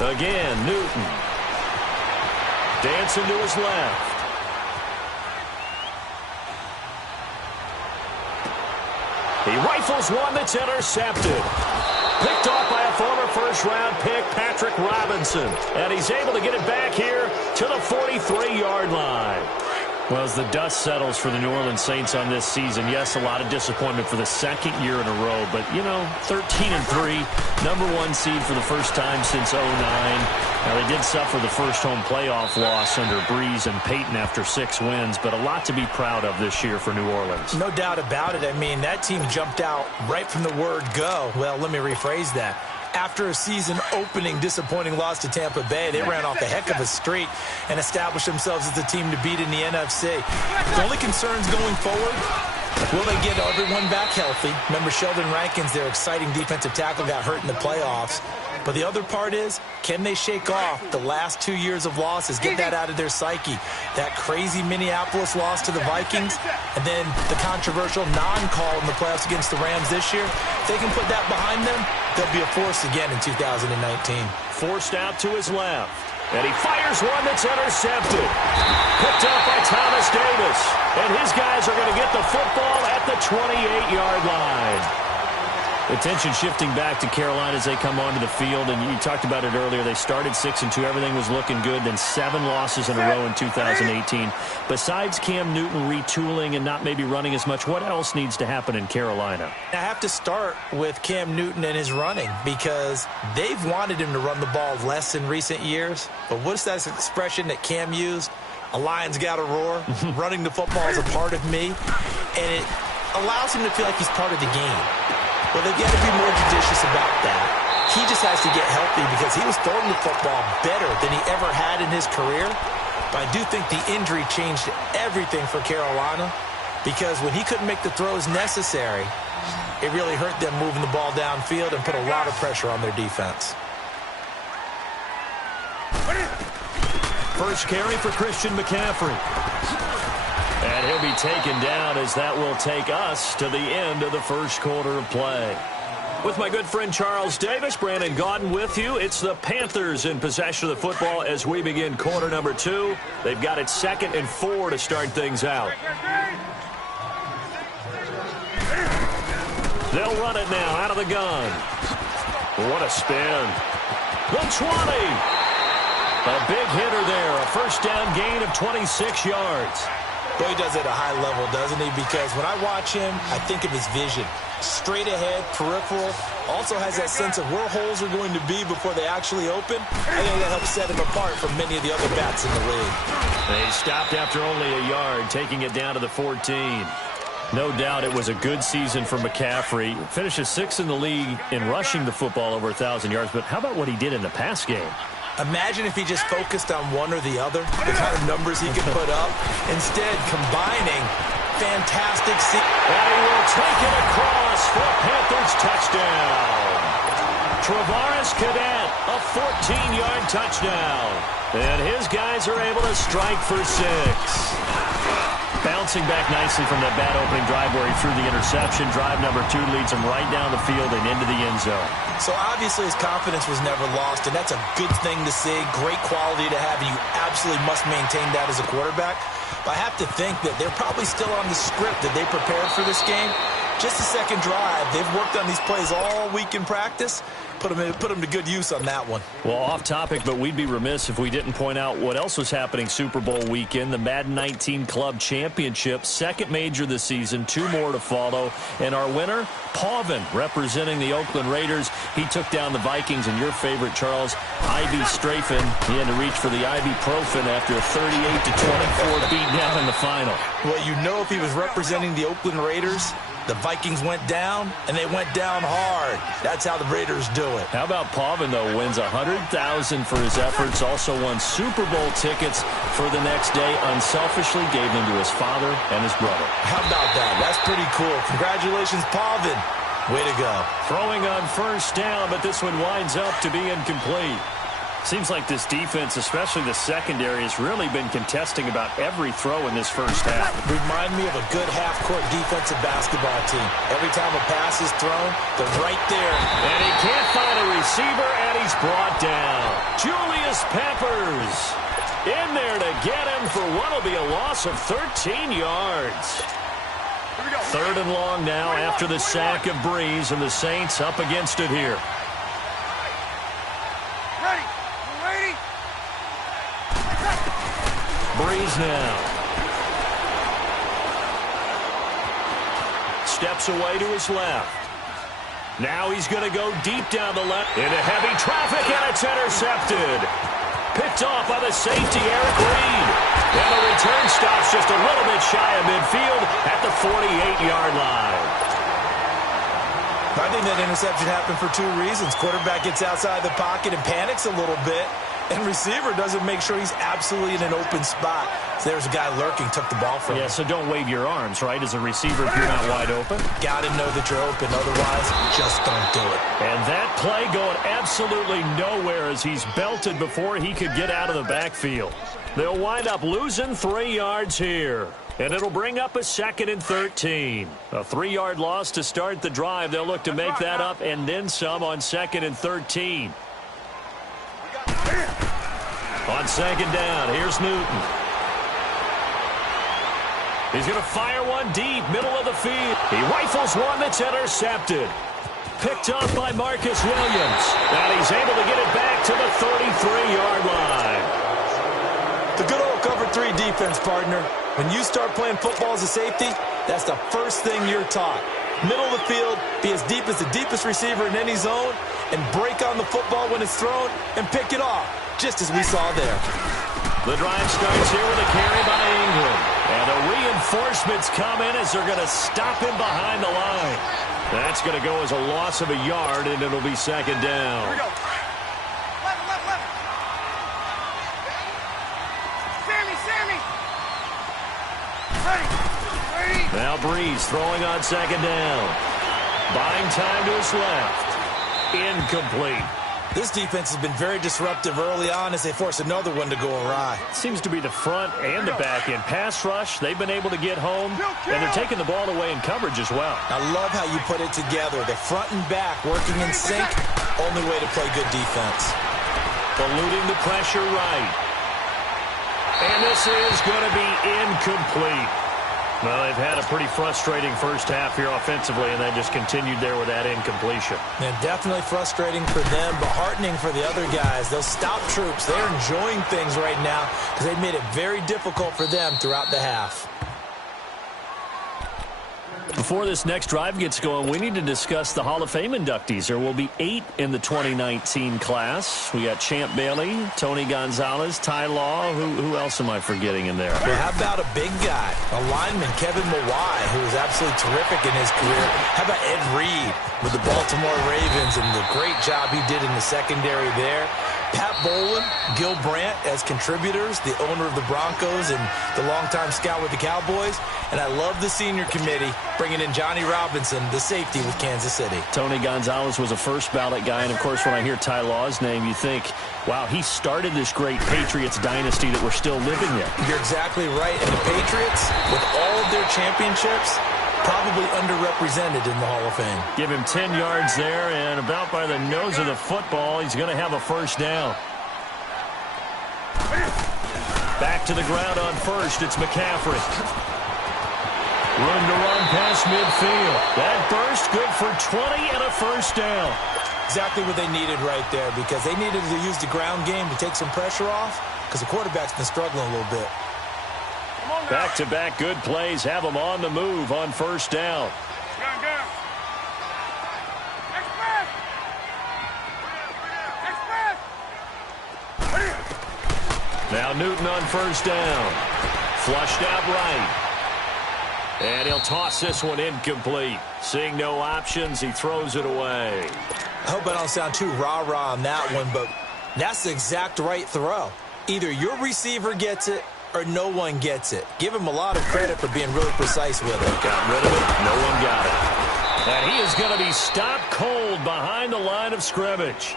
Again, Newton. Dancing to his left. He rifles one that's intercepted. Picked off by a former first-round pick, Patrick Robinson. And he's able to get it back here to the 43-yard line. Well, as the dust settles for the New Orleans Saints on this season, yes, a lot of disappointment for the second year in a row. But, you know, 13-3, #1 seed for the first time since 2009. Now, they did suffer the first home playoff loss under Breeze and Peyton after 6 wins, but a lot to be proud of this year for New Orleans. No doubt about it. I mean, that team jumped out right from the word go. Well, let me rephrase that. After a season-opening disappointing loss to Tampa Bay, they ran off a heck of a streak and established themselves as the team to beat in the NFC. The only concerns going forward, will they get everyone back healthy? Remember, Sheldon Rankins, their exciting defensive tackle, got hurt in the playoffs. But the other part is, can they shake off the last 2 years of losses, get that out of their psyche? That crazy Minneapolis loss to the Vikings, and then the controversial non-call in the playoffs against the Rams this year. If they can put that behind them, they'll be a force again in 2019. Forced out to his left. And he fires one that's intercepted. Picked up by Thomas Davis. And his guys are going to get the football at the 28-yard line. Attention shifting back to Carolina as they come onto the field, and you talked about it earlier. They started 6-2. Everything was looking good. Then 7 losses in a row in 2018. Besides Cam Newton retooling and not maybe running as much, what else needs to happen in Carolina? I have to start with Cam Newton and his running, because they've wanted him to run the ball less in recent years. But what's that expression that Cam used? A lion's got to roar. Running the football is a part of me, and it allows him to feel like he's part of the game. Well, they've got to be more judicious about that. He just has to get healthy, because he was throwing the football better than he ever had in his career. But I do think the injury changed everything for Carolina, because when he couldn't make the throws necessary, it really hurt them moving the ball downfield and put a lot of pressure on their defense. First carry for Christian McCaffrey. And he'll be taken down, as that will take us to the end of the first quarter of play. With my good friend Charles Davis, Brandon Gaudin with you. It's the Panthers in possession of the football as we begin quarter number 2. They've got it 2nd and 4 to start things out. They'll run it now out of the gun. What a spin. The 20. A big hitter there. A first down gain of 26 yards. Well, he does it at a high level, doesn't he? Because when I watch him, I think of his vision. Straight ahead, peripheral. Also has that sense of where holes are going to be before they actually open. I think that helps set him apart from many of the other bats in the league. They stopped after only a yard, taking it down to the 14. No doubt it was a good season for McCaffrey. Finishes 6th in the league in rushing the football over 1,000 yards. But how about what he did in the pass game? Imagine if he just focused on one or the other, the kind of numbers he could put up. Instead, combining fantastic. And he will take it across for a Panthers touchdown. Travaris Cadet, a 14-yard touchdown. And his guys are able to strike for 6. Bouncing back nicely from that bad opening drive where he threw the interception. Drive number 2 leads him right down the field and into the end zone. So obviously his confidence was never lost, and that's a good thing to see. Great quality to have, and you absolutely must maintain that as a quarterback. But I have to think that they're probably still on the script that they prepared for this game. Just the second drive. They've worked on these plays all week in practice. Put them to good use on that one. Well, off topic, but we'd be remiss if we didn't point out what else was happening Super Bowl weekend. The Madden 19 Club Championship, 2nd major this season, 2 more to follow. And our winner, Pavin, representing the Oakland Raiders. He took down the Vikings, and your favorite, Charles, Ivy Strafen. He had to reach for the ibuprofen after a 38-24 beatdown in the final. Well, you know, if he was representing the Oakland Raiders, the Vikings went down, and they went down hard. That's how the Raiders do it. How about Pavin, though? Wins $100,000 for his efforts. Also won Super Bowl tickets for the next day. Unselfishly gave them to his father and his brother. How about that? That's pretty cool. Congratulations, Pavin. Way to go. Throwing on first down, but this one winds up to be incomplete. Seems like this defense, especially the secondary, has really been contesting about every throw in this first half. Remind me of a good half-court defensive basketball team. Every time a pass is thrown, they're right there. And he can't find a receiver, and he's brought down. Julius Peppers in there to get him for what will be a loss of 13 yards. 3rd and long now after the sack of Breeze, and the Saints up against it here. Ready? Breeze now. Steps away to his left. Now he's going to go deep down the left into heavy traffic, and it's intercepted. Picked off by the safety, Eric Reed. And the return stops just a little bit shy of midfield at the 48-yard line. I think that interception happened for 2 reasons. Quarterback gets outside the pocket and panics a little bit, and receiver doesn't make sure he's absolutely in an open spot. So there's a guy lurking, took the ball from him. Yeah, so don't wave your arms, right, as a receiver if you're not wide open. Got to know that you're open, otherwise just don't do it. And that play going absolutely nowhere as he's belted before he could get out of the backfield. They'll wind up losing 3 yards here. And it'll bring up a 2nd and 13. A 3-yard loss to start the drive. They'll look to make that up and then some on 2nd and 13. On 2nd down, here's Newton. He's going to fire one deep, middle of the field. He rifles one that's intercepted. Picked off by Marcus Williams. And he's able to get it back to the 33-yard line. The good old cover 3 defense, partner. When you start playing football as a safety, that's the first thing you're taught. Middle of the field, be as deep as the deepest receiver in any zone, and break on the football when it's thrown and pick it off, just as we saw there. The drive starts here with a carry by Ingram. And the reinforcements come in as they're going to stop him behind the line. That's going to go as a loss of a yard, and it'll be 2nd down. Here we go. Sammy. Ready. Now Breeze throwing on 2nd down. Buying time to his left. Incomplete. This defense has been very disruptive early on as they force another one to go awry. Seems to be the front and the back end. Pass rush, they've been able to get home, and they're taking the ball away in coverage as well. I love how you put it together. The front and back working in sync, only way to play good defense. Eluding the pressure right. And this is going to be incomplete. Well, they've had a pretty frustrating first half here offensively, and they just continued there with that incompletion. And definitely frustrating for them, but heartening for the other guys. Those stout troops, they're enjoying things right now because they've made it very difficult for them throughout the half. Before this next drive gets going, we need to discuss the Hall of Fame inductees. There will be 8 in the 2019 class. We got Champ Bailey, Tony Gonzalez, Ty Law. Who else am I forgetting in there? Well, how about a big guy, a lineman, Kevin Mawai, who was absolutely terrific in his career. How about Ed Reed with the Baltimore Ravens and the great job he did in the secondary there. Pat Bowlen, Gil Brandt as contributors, the owner of the Broncos and the longtime scout with the Cowboys. And I love the senior committee bringing in Johnny Robinson, the safety with Kansas City. Tony Gonzalez was a first ballot guy. And, of course, when I hear Ty Law's name, you think, wow, he started this great Patriots dynasty that we're still living in. You're exactly right. And the Patriots, with all of their championships, probably underrepresented in the Hall of Fame. Give him 10 yards there, and about by the nose of the football, he's going to have a first down. Back to the ground on first, it's McCaffrey. Room to run past midfield. That burst good for 20 and a first down. Exactly what they needed right there, because they needed to use the ground game to take some pressure off, because the quarterback's been struggling a little bit. Back-to-back good plays have them on the move on first down. Now Newton on first down. Flushed out right. And he'll toss this one incomplete. Seeing no options, he throws it away. I hope I don't sound too rah-rah on that one, but that's the exact right throw. Either your receiver gets it or no one gets it. Give him a lot of credit for being really precise with it. Got rid of it. No one got it. And he is going to be stopped cold behind the line of scrimmage.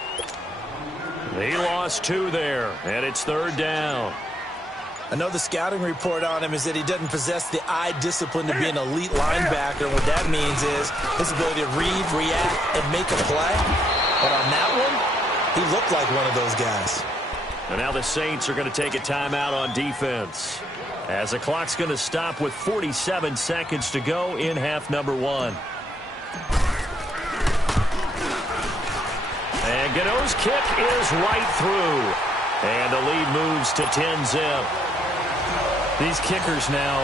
He lost 2 there, and it's third down. I know the scouting report on him is that he doesn't possess the eye discipline to be an elite linebacker. What that means is his ability to read, react, and make a play. But on that one, he looked like one of those guys. And now the Saints are going to take a timeout on defense, as the clock's going to stop with 47 seconds to go in half number one. And Gano's kick is right through. And the lead moves to 10-zip. These kickers now,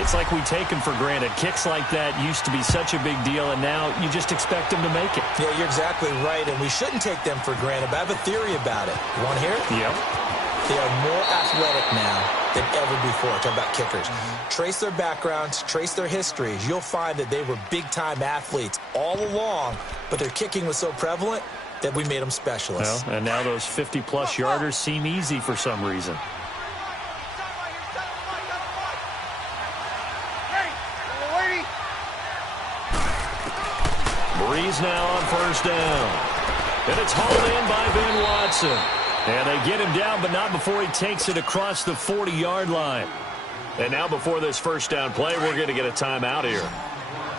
it's like we take them for granted. Kicks like that used to be such a big deal, and now you just expect them to make it. Yeah, you're exactly right, and we shouldn't take them for granted. But I have a theory about it. You want to hear it? Yep. They are more athletic now than ever before. Talk about kickers. Trace their backgrounds, trace their histories. You'll find that they were big-time athletes all along, but their kicking was so prevalent that we made them specialists. Well, and now those 50-plus yarders seem easy for some reason. Breeze now on first down. And it's hauled in by Ben Watson. And they get him down, but not before he takes it across the 40-yard line. And now before this first down play, we're going to get a timeout here,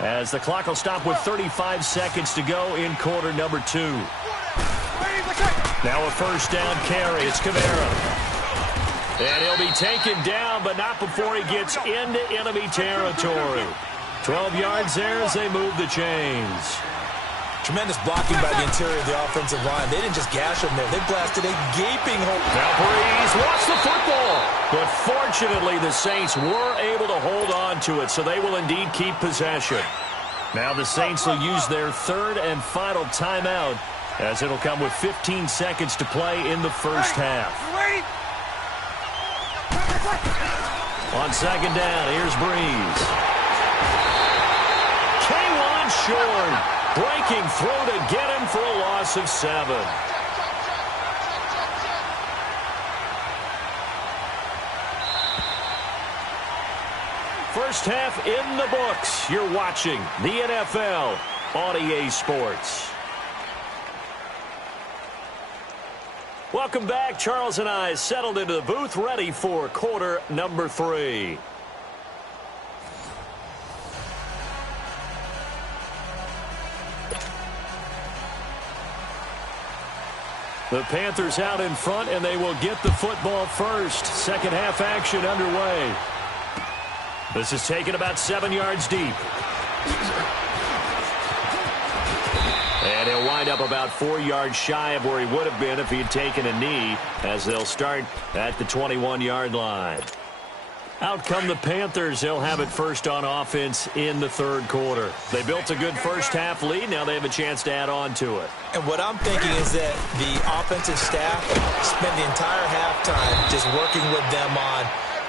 as the clock will stop with 35 seconds to go in quarter number 2. Now a first down carry. It's Kamara. And he'll be taken down, but not before he gets into enemy territory. 12 yards there as they move the chains. Tremendous blocking by the interior of the offensive line. They didn't just gash him there. They blasted a gaping hole. Now Breeze lost the football. But fortunately, the Saints were able to hold on to it, so they will indeed keep possession. Now the Saints will use their third and final timeout, as it'll come with 15 seconds to play in the first half. On second down, here's Breeze. K1 short. Breaking through to get him for a loss of 7. First half in the books. You're watching the NFL on EA Sports. Welcome back. Charles and I settled into the booth, ready for quarter number 3. The Panthers out in front, and they will get the football first. Second half action underway. This is taken about 7 yards deep. And he'll wind up about 4 yards shy of where he would have been if he had taken a knee, as they'll start at the 21-yard line. Out come the Panthers. They'll have it first on offense in the third quarter. They built a good first half lead. Now they have a chance to add on to it. And what I'm thinking is that the offensive staff spent the entire halftime just working with them on,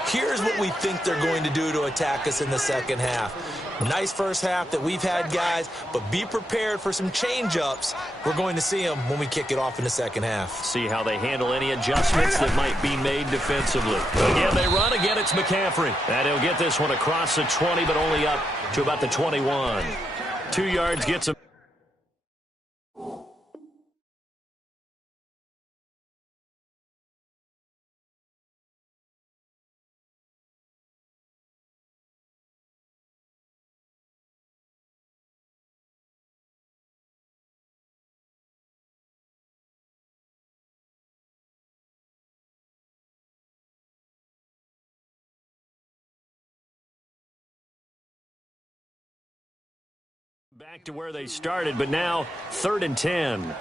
here's what we think they're going to do to attack us in the second half. Nice first half that we've had, guys, but be prepared for some change-ups. We're going to see them when we kick it off in the second half. See how they handle any adjustments that might be made defensively. Again, they run. Again, it's McCaffrey. And he'll get this one across the 20, but only up to about the 21. 2 yards gets him. Back to where they started, but now 3rd and 10.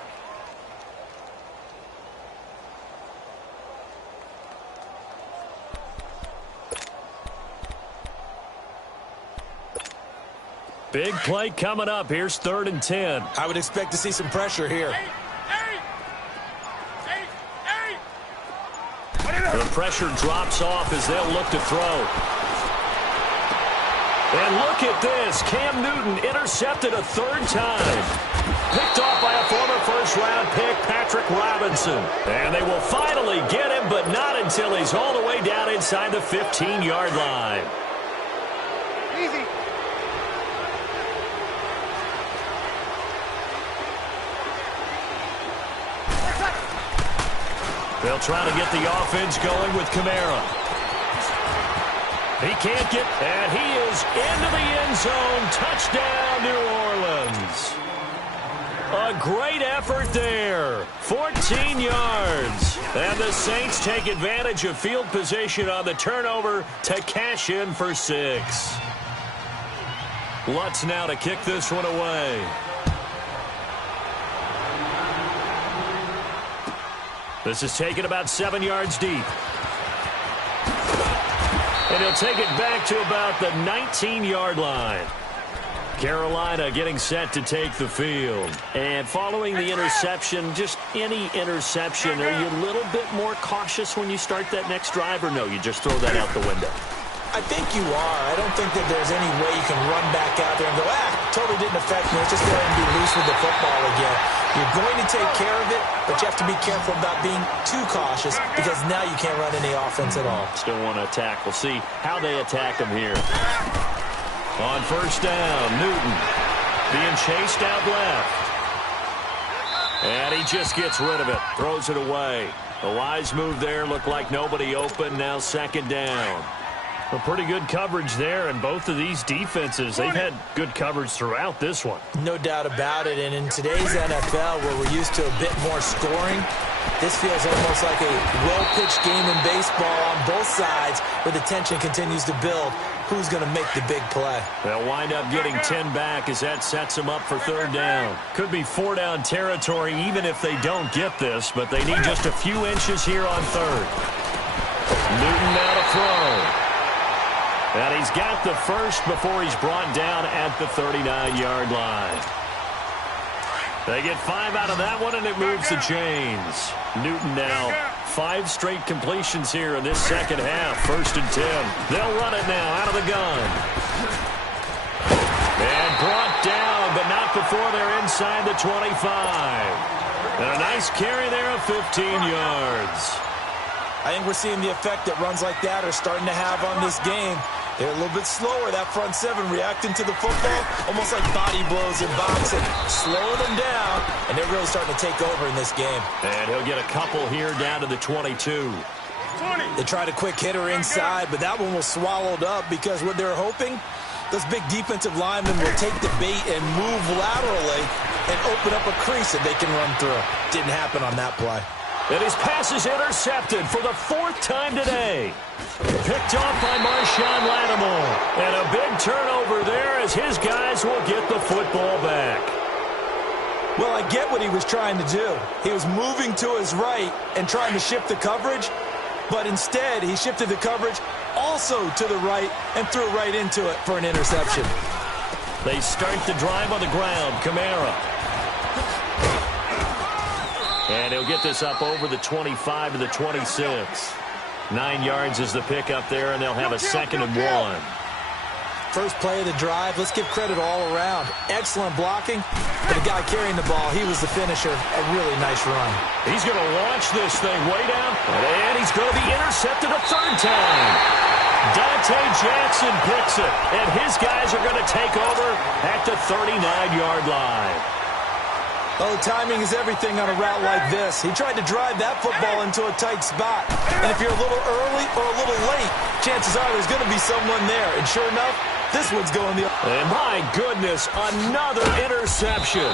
Big play coming up. Here's 3rd and 10. I would expect to see some pressure here. The pressure drops off as they'll look to throw. And look at this. Cam Newton intercepted a 3rd time. Picked off by a former first-round pick, Patrick Robinson. And they will finally get him, but not until he's all the way down inside the 15-yard line. Easy. They'll try to get the offense going with Kamara. He can't get, and he is into the end zone. Touchdown, New Orleans. A great effort there. 14 yards. And the Saints take advantage of field position on the turnover to cash in for 6. Lutz now to kick this one away. This is taken about 7 yards deep. And he'll take it back to about the 19-yard line. Carolina getting set to take the field. And following the interception, just any interception, are you a little bit more cautious when you start that next drive, or no, you just throw that out the window? I think you are. I don't think that there's any way you can run back out there and go, totally didn't affect me. Let's just go ahead and be loose with the football again. You're going to take care of it, but you have to be careful about being too cautious because now you can't run any offense at all. Still want to attack. We'll see how they attack them here. On first down, Newton being chased out left. And he just gets rid of it, throws it away. A wise move there, looked like nobody open, now second down. A pretty good coverage there, and both of these defenses, they've had good coverage throughout this one. No doubt about it, and in today's NFL, where we're used to a bit more scoring, this feels almost like a well-pitched game in baseball on both sides where the tension continues to build. Who's going to make the big play? They'll wind up getting 10 back as that sets them up for third down. Could be 4-down territory even if they don't get this, but they need just a few inches here on third. Newton now to throw. And he's got the first before he's brought down at the 39-yard line. They get 5 out of that one, and it moves the chains. Newton now 5 straight completions here in this second half. First and 10. They'll run it now out of the gun. And brought down, but not before they're inside the 25. And a nice carry there of 15 yards. I think we're seeing the effect that runs like that are starting to have on this game. They're a little bit slower, that front seven, reacting to the football, almost like body blows in boxing, slowing them down, and they're really starting to take over in this game. And he'll get a couple here down to the 22. They tried a quick hitter inside, but that one was swallowed up because what they're hoping, those big defensive linemen will take the bait and move laterally and open up a crease that they can run through. Didn't happen on that play. And his pass is intercepted for the 4th time today. Picked off by Marshawn Lattimore. And a big turnover there as his guys will get the football back. Well, I get what he was trying to do. He was moving to his right and trying to shift the coverage, but instead he shifted the coverage also to the right and threw right into it for an interception. They start the drive on the ground. Kamara. And he'll get this up over the 25 to the 26. 9 yards is the pickup there, and they'll have a 2nd and 1. First play of the drive, let's give credit all around. Excellent blocking, but the guy carrying the ball, he was the finisher. A really nice run. He's going to launch this thing way down, and he's going to be intercepted a 3rd time. Dante Jackson picks it, and his guys are going to take over at the 39-yard line. Oh, timing is everything on a route like this. He tried to drive that football into a tight spot. And if you're a little early or a little late, chances are there's going to be someone there. And sure enough, this one's going the... And my goodness, another interception.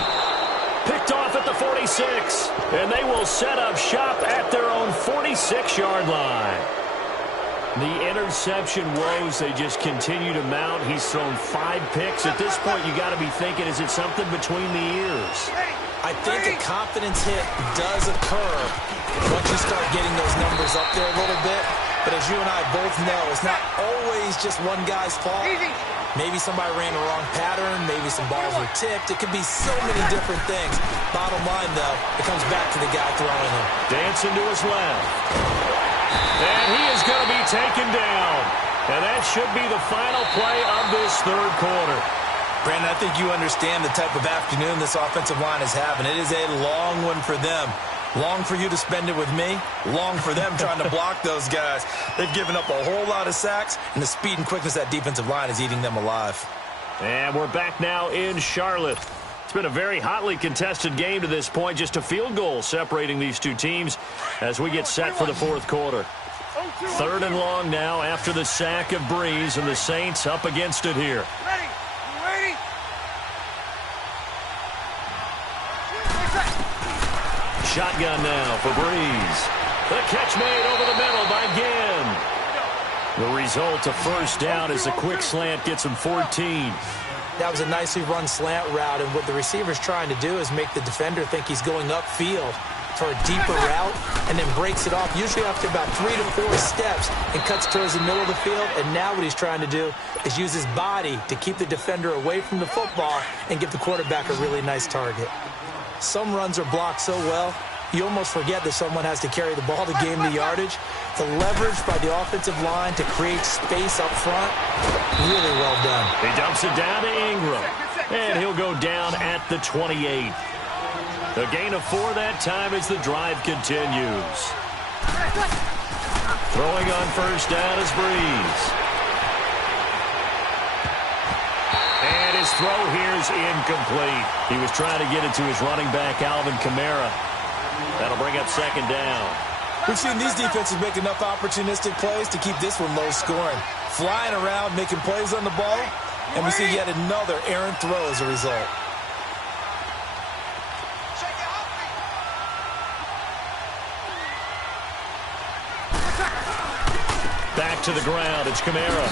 Picked off at the 46. And they will set up shop at their own 46-yard line. The interception woes, they just continue to mount. He's thrown 5 picks. At this point, you got to be thinking, is it something between the ears? I think a confidence hit does occur once you start getting those numbers up there a little bit. But as you and I both know, it's not always just one guy's fault. Maybe somebody ran the wrong pattern. Maybe some balls were tipped. It could be so many different things. Bottom line, though, it comes back to the guy throwing him. Dancing to his left. And he is going to be taken down. And that should be the final play of this 3rd quarter. Brandon, I think you understand the type of afternoon this offensive line is having. It is a long one for them. Long for you to spend it with me. Long for them trying to block those guys. They've given up a whole lot of sacks, and the speed and quickness of that defensive line is eating them alive. And we're back now in Charlotte. It's been a very hotly contested game to this point. Just a field goal separating these two teams as we get set for the 4th quarter. 3rd and long now after the sack of Breeze, and the Saints up against it here. shotgun now for Breeze. The catch made over the middle by Ginn. The result, a first down as a quick slant gets him 14. That was a nicely run slant route, and what the receiver's trying to do is make the defender think he's going upfield for a deeper route, and then breaks it off, usually after about 3 to 4 steps, and cuts towards the middle of the field. And now what he's trying to do is use his body to keep the defender away from the football and give the quarterback a really nice target. Some runs are blocked so well, you almost forget that someone has to carry the ball to gain the yardage. The leverage by the offensive line to create space up front, really well done. He dumps it down to Ingram, and he'll go down at the 28. A gain of 4 that time as the drive continues. Throwing on first down is Breeze. And his throw here is incomplete. He was trying to get it to his running back, Alvin Kamara. That'll bring up second down. We've seen these defenses make enough opportunistic plays to keep this one low scoring. Flying around, making plays on the ball, and we see yet another errant throw as a result. Back to the ground, it's Kamara.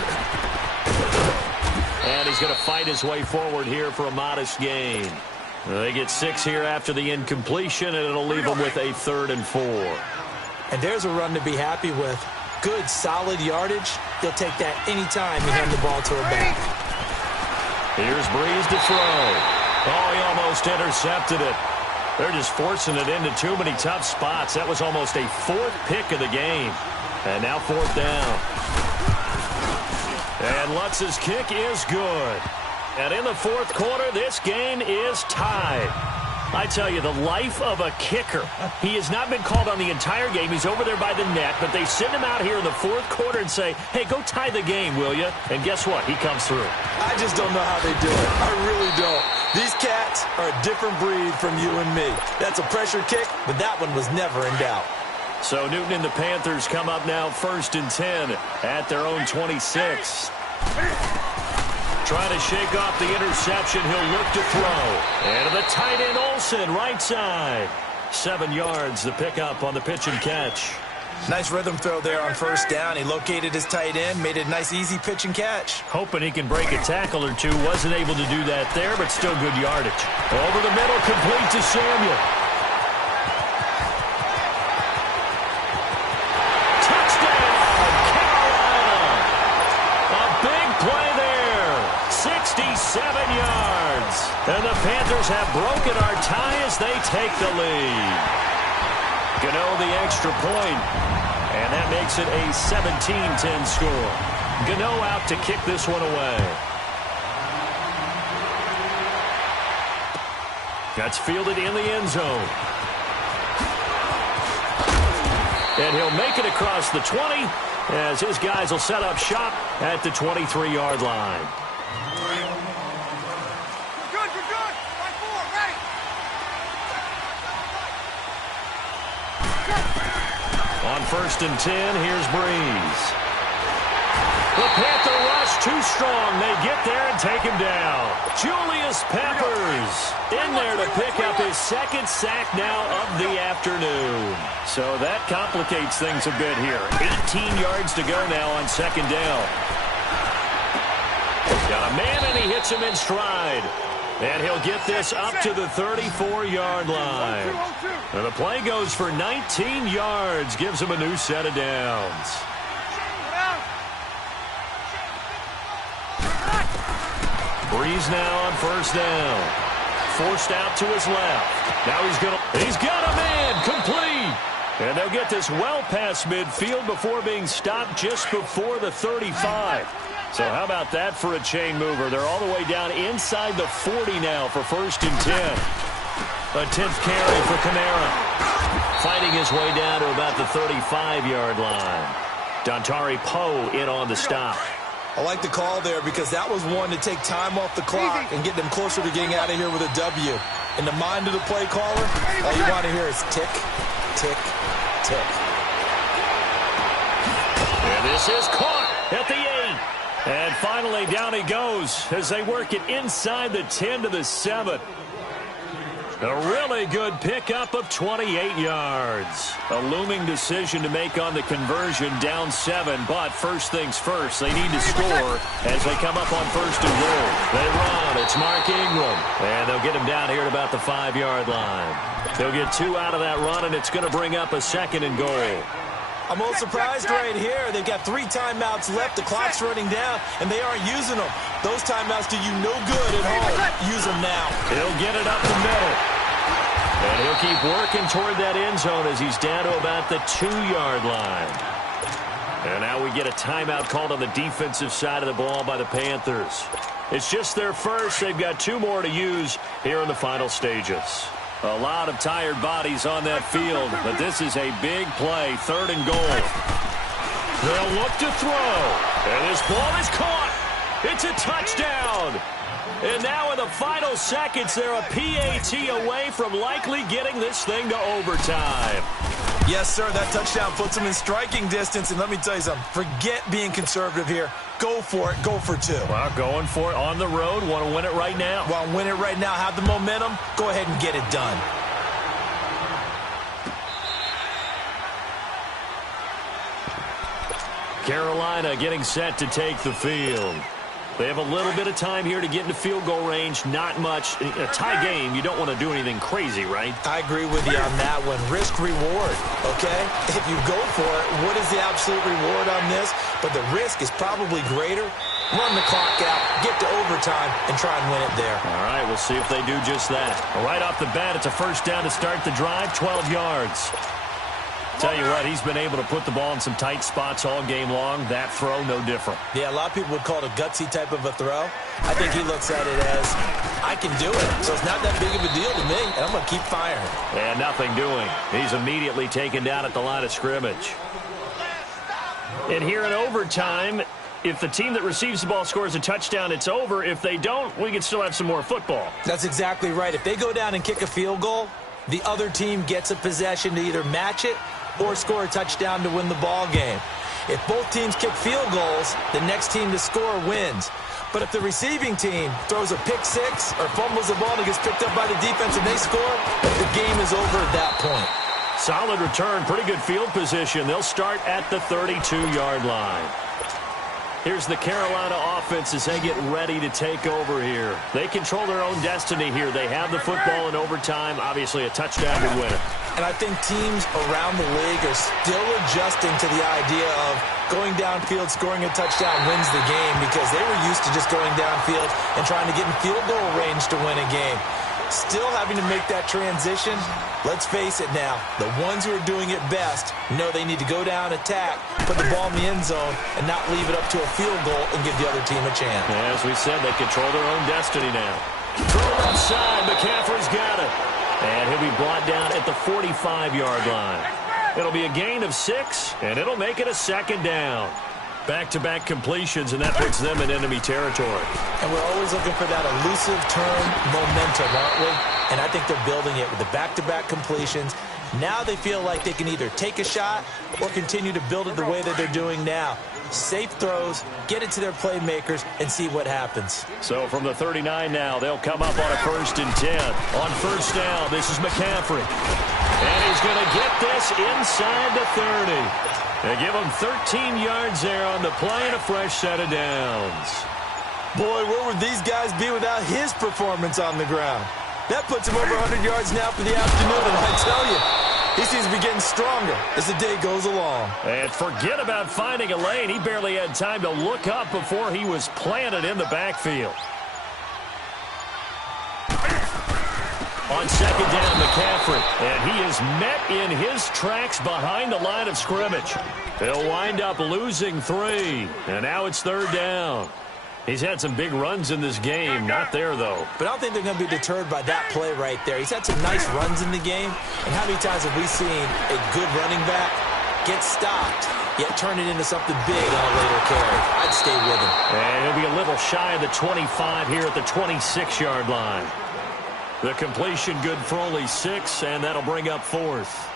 And he's going to fight his way forward here for a modest gain. They get 6 here after the incompletion, and it'll leave them with a 3rd and 4. And there's a run to be happy with. Good, solid yardage. He'll take that anytime you hand the ball to a back. Here's Breeze to throw. Oh, he almost intercepted it. They're just forcing it into too many tough spots. That was almost a 4th pick of the game. And now 4th down. And Lutz's kick is good. And in the 4th quarter, this game is tied. I tell you, the life of a kicker. He has not been called on the entire game. He's over there by the net, but they send him out here in the 4th quarter and say, hey, go tie the game, will you? And guess what? He comes through. I just don't know how they do it. I really don't. These cats are a different breed from you and me. That's a pressure kick, but that one was never in doubt. So Newton and the Panthers come up now 1st and 10 at their own 26. Trying to shake off the interception. He'll look to throw. And the tight end Olsen, right side. 7 yards, the pickup on the pitch and catch. Nice rhythm throw there on first down. He located his tight end, made it a nice, easy pitch and catch. Hoping he can break a tackle or two. Wasn't able to do that there, but still good yardage. Over the middle, complete to Samuel. Touchdown, Carolina. A big play there. 67 yards. And the Panthers have broken our tie as they take the lead. Gano the extra point, and that makes it a 17-10 score. Gano out to kick this one away. That's fielded in the end zone. And he'll make it across the 20 as his guys will set up shop at the 23-yard line. On 1st and 10, here's Breeze. The Panther rush too strong. They get there and take him down. Julius Peppers in there to pick up his 2nd sack now of the afternoon. So that complicates things a bit here. 18 yards to go now on 2nd down. Got a man and he hits him in stride. And he'll get this up to the 34-yard line. And the play goes for 19 yards, gives him a new set of downs. Breeze now on 1st down. Forced out to his left. Now he's got a man, complete. And they'll get this well past midfield before being stopped just before the 35. So how about that for a chain mover? They're all the way down inside the 40 now for 1st and 10. A 10th carry for Kamara. Fighting his way down to about the 35-yard line. Dontari Poe in on the stop. I like the call there because that was one to take time off the clock and get them closer to getting out of here with a W. In the mind of the play caller, all you want to hear is tick, tick, tick. And this is caught at the 8. And finally, down he goes as they work it inside the 10 to the 7. A really good pickup of 28 yards. A looming decision to make on the conversion, down 7. But first things first, they need to score as they come up on first and goal. They run. It's Mark Ingram. And they'll get him down here at about the 5-yard line. They'll get 2 out of that run, and it's going to bring up a second and goal. I'm a little surprised right here. They've got 3 timeouts left. The clock's running down, and they aren't using them. Those timeouts do you no good at home. Use them now. He'll get it up the middle. And he'll keep working toward that end zone as he's down to about the 2-yard line. And now we get a timeout called on the defensive side of the ball by the Panthers. It's just their first. They've got 2 more to use here in the final stages. A lot of tired bodies on that field, but this is a big play, 3rd and goal. They'll look to throw, and this ball is caught. It's a touchdown. And now in the final seconds, they're a PAT away from likely getting this thing to overtime. Yes, sir, that touchdown puts them in striking distance, and let me tell you something, forget being conservative here. Go for it. Go for 2. Well, going for it on the road. Want to win it right now. Want to win it right now. Have the momentum. Go ahead and get it done. Carolina getting set to take the field. They have a little bit of time here to get into field goal range. Not much. A tie game, you don't want to do anything crazy, right? I agree with you on that one. Risk-reward, okay? If you go for it, what is the absolute reward on this? But the risk is probably greater. Run the clock out, get to overtime, and try and win it there. All right, we'll see if they do just that. Right off the bat, it's a first down to start the drive, 12 yards. Tell you what, he's been able to put the ball in some tight spots all game long. That throw, no different. Yeah, a lot of people would call it a gutsy type of a throw. I think he looks at it as, I can do it. So it's not that big of a deal to me, and I'm going to keep firing. And nothing doing. He's immediately taken down at the line of scrimmage. And here in overtime, if the team that receives the ball scores a touchdown, it's over. If they don't, we can still have some more football. That's exactly right. If they go down and kick a field goal, the other team gets a possession to either match it or score a touchdown to win the ball game. If both teams kick field goals, the next team to score wins. But if the receiving team throws a pick 6 or fumbles the ball and gets picked up by the defense and they score, the game is over at that point. Solid return, pretty good field position. They'll start at the 32-yard line. Here's the Carolina offense as they get ready to take over here. They control their own destiny here. They have the football in overtime. Obviously, a touchdown would win it. And I think teams around the league are still adjusting to the idea of going downfield, scoring a touchdown wins the game because they were used to just going downfield and trying to get in field goal range to win a game. Still having to make that transition. Let's face it now, the ones who are doing it best know they need to go down, attack, put the ball in the end zone, and not leave it up to a field goal and give the other team a chance. As we said, they control their own destiny now. Throw outside, McCaffrey's got it. And he'll be brought down at the 45-yard line. It'll be a gain of 6, and it'll make it a second down. Back-to-back completions, and that puts them in enemy territory. And we're always looking for that elusive term momentum, aren't we? And I think they're building it with the back-to-back completions. Now they feel like they can either take a shot or continue to build it the way that they're doing now. Safe throws, get it to their playmakers, and see what happens. So from the 39 now, they'll come up on a 1st and 10. On first down, this is McCaffrey. And he's going to get this inside the 30. They give him 13 yards there on the play and a fresh set of downs. Boy, where would these guys be without his performance on the ground? That puts him over 100 yards now for the afternoon, and I tell you, he seems to be getting stronger as the day goes along. And forget about finding a lane. He barely had time to look up before he was planted in the backfield. On second down, McCaffrey, and he is met in his tracks behind the line of scrimmage. They'll wind up losing 3, and now it's 3rd down. He's had some big runs in this game. Not there, though. But I don't think they're going to be deterred by that play right there. He's had some nice runs in the game, and how many times have we seen a good running back get stopped, yet turn it into something big on a later carry? I'd stay with him. And he'll be a little shy of the 25 here at the 26-yard line. The completion good for only 6, and that'll bring up 4th.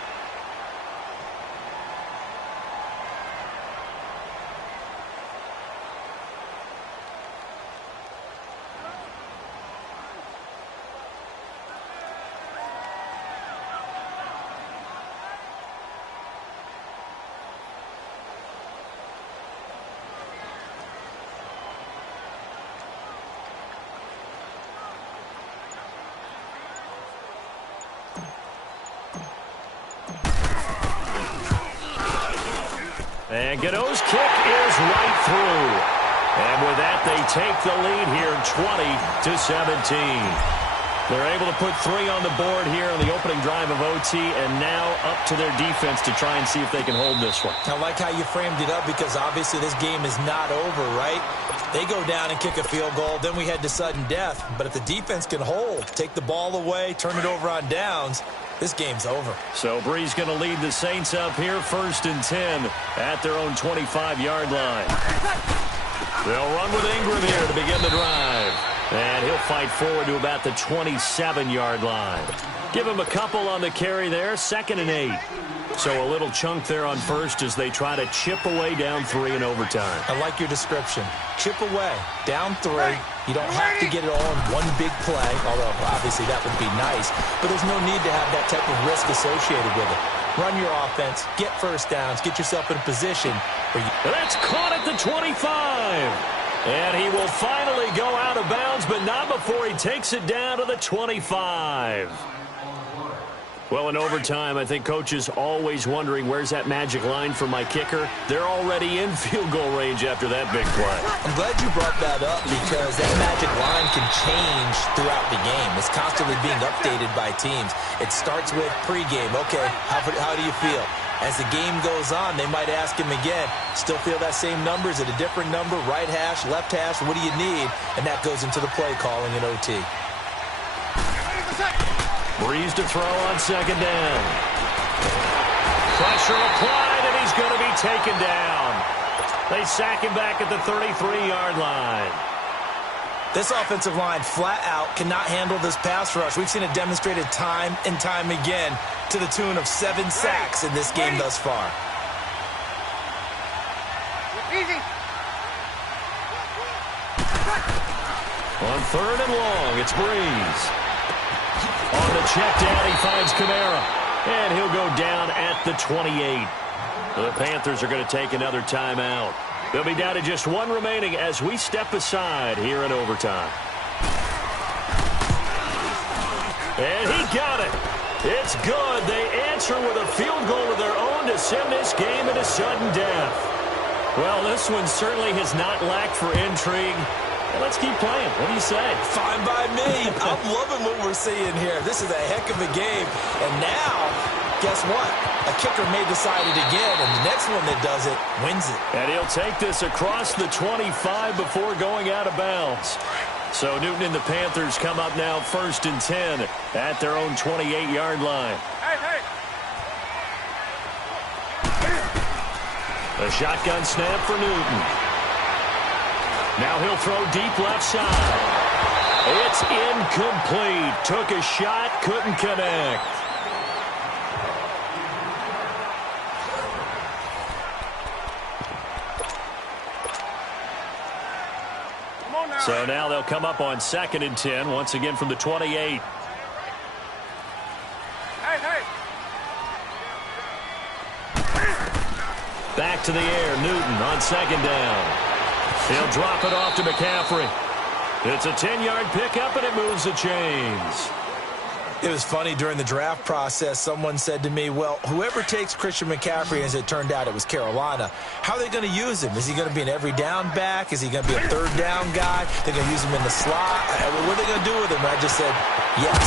And Godot's kick is right through. And with that, they take the lead here 20-17. They're able to put 3 on the board here on the opening drive of OT, and now up to their defense to try and see if they can hold this one. I like how you framed it up because obviously this game is not over, right? They go down and kick a field goal, then we head to sudden death. But if the defense can hold, take the ball away, turn it over on downs, this game's over. So Bree's going to lead the Saints up here 1st and 10 at their own 25-yard line. They'll run with Ingram here to begin the drive. And he'll fight forward to about the 27-yard line. Give him a couple on the carry there, 2nd and 8. So a little chunk there on first as they try to chip away down 3 in overtime. I like your description. Chip away, down 3. You don't have to get it all in one big play, although obviously that would be nice. But there's no need to have that type of risk associated with it. Run your offense, get first downs, get yourself in a position where you... That's caught at the 25. And he will finally go out of bounds, but not before he takes it down to the 25. Well, in overtime, I think Coach is always wondering, where's that magic line for my kicker? They're already in field goal range after that big play. I'm glad you brought that up because that magic line can change throughout the game. It's constantly being updated by teams. It starts with pregame. Okay, how do you feel? As the game goes on, they might ask him again, still feel that same number? Is it a different number? Right hash, left hash, what do you need? And that goes into the play calling in OT. Breeze to throw on 2nd down. Pressure applied, and he's going to be taken down. They sack him back at the 33-yard line. This offensive line flat out cannot handle this pass rush. We've seen it demonstrated time and time again to the tune of 7 sacks in this game thus far. Easy. On 3rd and long, it's Breeze. On the check down, he finds Kamara. And he'll go down at the 28. The Panthers are going to take another timeout. They'll be down to just 1 remaining as we step aside here in overtime. And he got it. It's good. They answer with a field goal of their own to send this game into sudden death. Well, this one certainly has not lacked for intrigue. Let's keep playing. What do you say? Fine by me. I'm loving what we're seeing here. This is a heck of a game. And now, guess what? A kicker may decide it again, and the next one that does it wins it. And he'll take this across the 25 before going out of bounds. So Newton and the Panthers come up now 1st and 10 at their own 28-yard line. A shotgun snap for Newton. Now he'll throw deep left side. It's incomplete. Took a shot, couldn't connect. So now they'll come up on 2nd and 10, once again from the 28. Back to the air, Newton on 2nd down. He'll drop it off to McCaffrey. It's a 10-yard pickup, and it moves the chains. It was funny during the draft process. Someone said to me, well, whoever takes Christian McCaffrey, as it turned out it was Carolina, how are they going to use him? Is he going to be an every down back? Is he going to be a 3rd down guy? They're going to use him in the slot? What are they going to do with him? I just said, yes.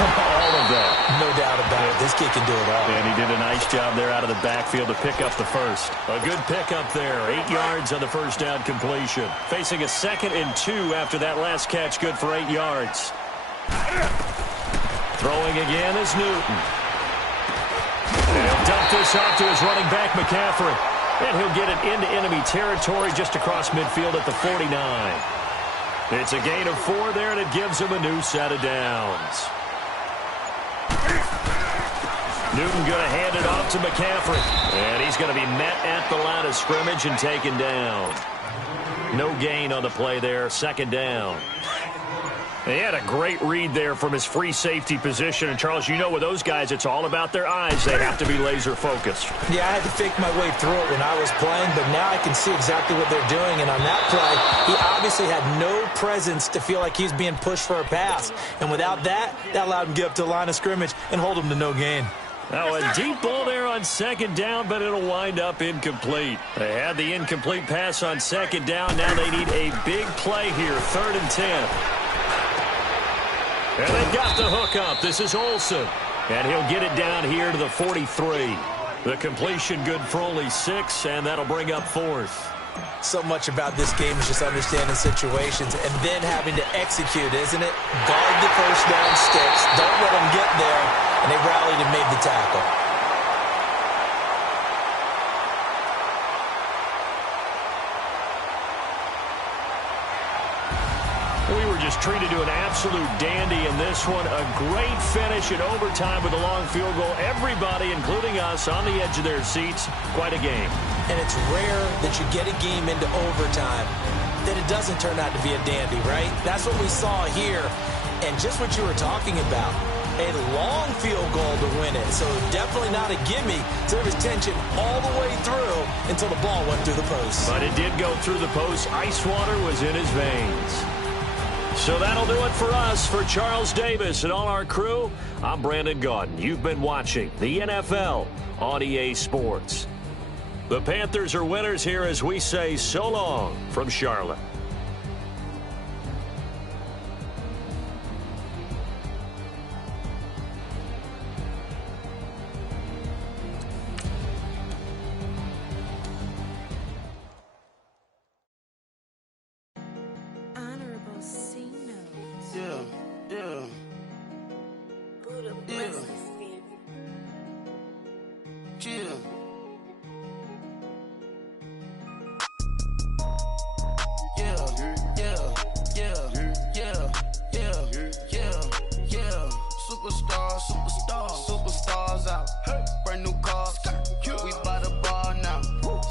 All of that. No doubt about it. This kid can do it all. And he did a nice job there out of the backfield to pick up the first. A good pickup there. 8 yards on the 1st down completion. Facing a 2nd and 2 after that last catch. Good for 8 yards. Throwing again is Newton. And he'll dump this off to his running back, McCaffrey. And he'll get it into enemy territory just across midfield at the 49. It's a gain of 4 there, and it gives him a new set of downs. Newton going to hand it off to McCaffrey. And he's going to be met at the line of scrimmage and taken down. No gain on the play there, 2nd down. He had a great read there from his free safety position. And, Charles, you know with those guys, it's all about their eyes. They have to be laser-focused. Yeah, I had to fake my way through it when I was playing, but now I can see exactly what they're doing. And on that play, he obviously had no presence to feel like he's being pushed for a pass. And without that, that allowed him to get up to the line of scrimmage and hold him to no gain. Now, a deep ball there on second down, but it'll wind up incomplete. They had the incomplete pass on second down. Now they need a big play here, 3rd and 10. And they got the hook up. This is Olsen. And he'll get it down here to the 43. The completion good for only 6, and that'll bring up 4th. So much about this game is just understanding situations and then having to execute, isn't it? Guard the first down sticks. Don't let them get there. And they rallied and made the tackle. We were just treated to an absolute dandy in this one. A great finish in overtime with a long field goal. Everybody, including us, on the edge of their seats. Quite a game. And it's rare that you get a game into overtime that it doesn't turn out to be a dandy, right? That's what we saw here. And just what you were talking about, a long field goal to win it. So definitely not a gimme. So there was tension all the way through until the ball went through the post. But it did go through the post. Ice water was in his veins. So that'll do it for us. For Charles Davis and all our crew, I'm Brandon Gaudin. You've been watching the NFL on EA Sports. The Panthers are winners here as we say so long from Charlotte. Superstars out. Brand new cars. We buy the bar now.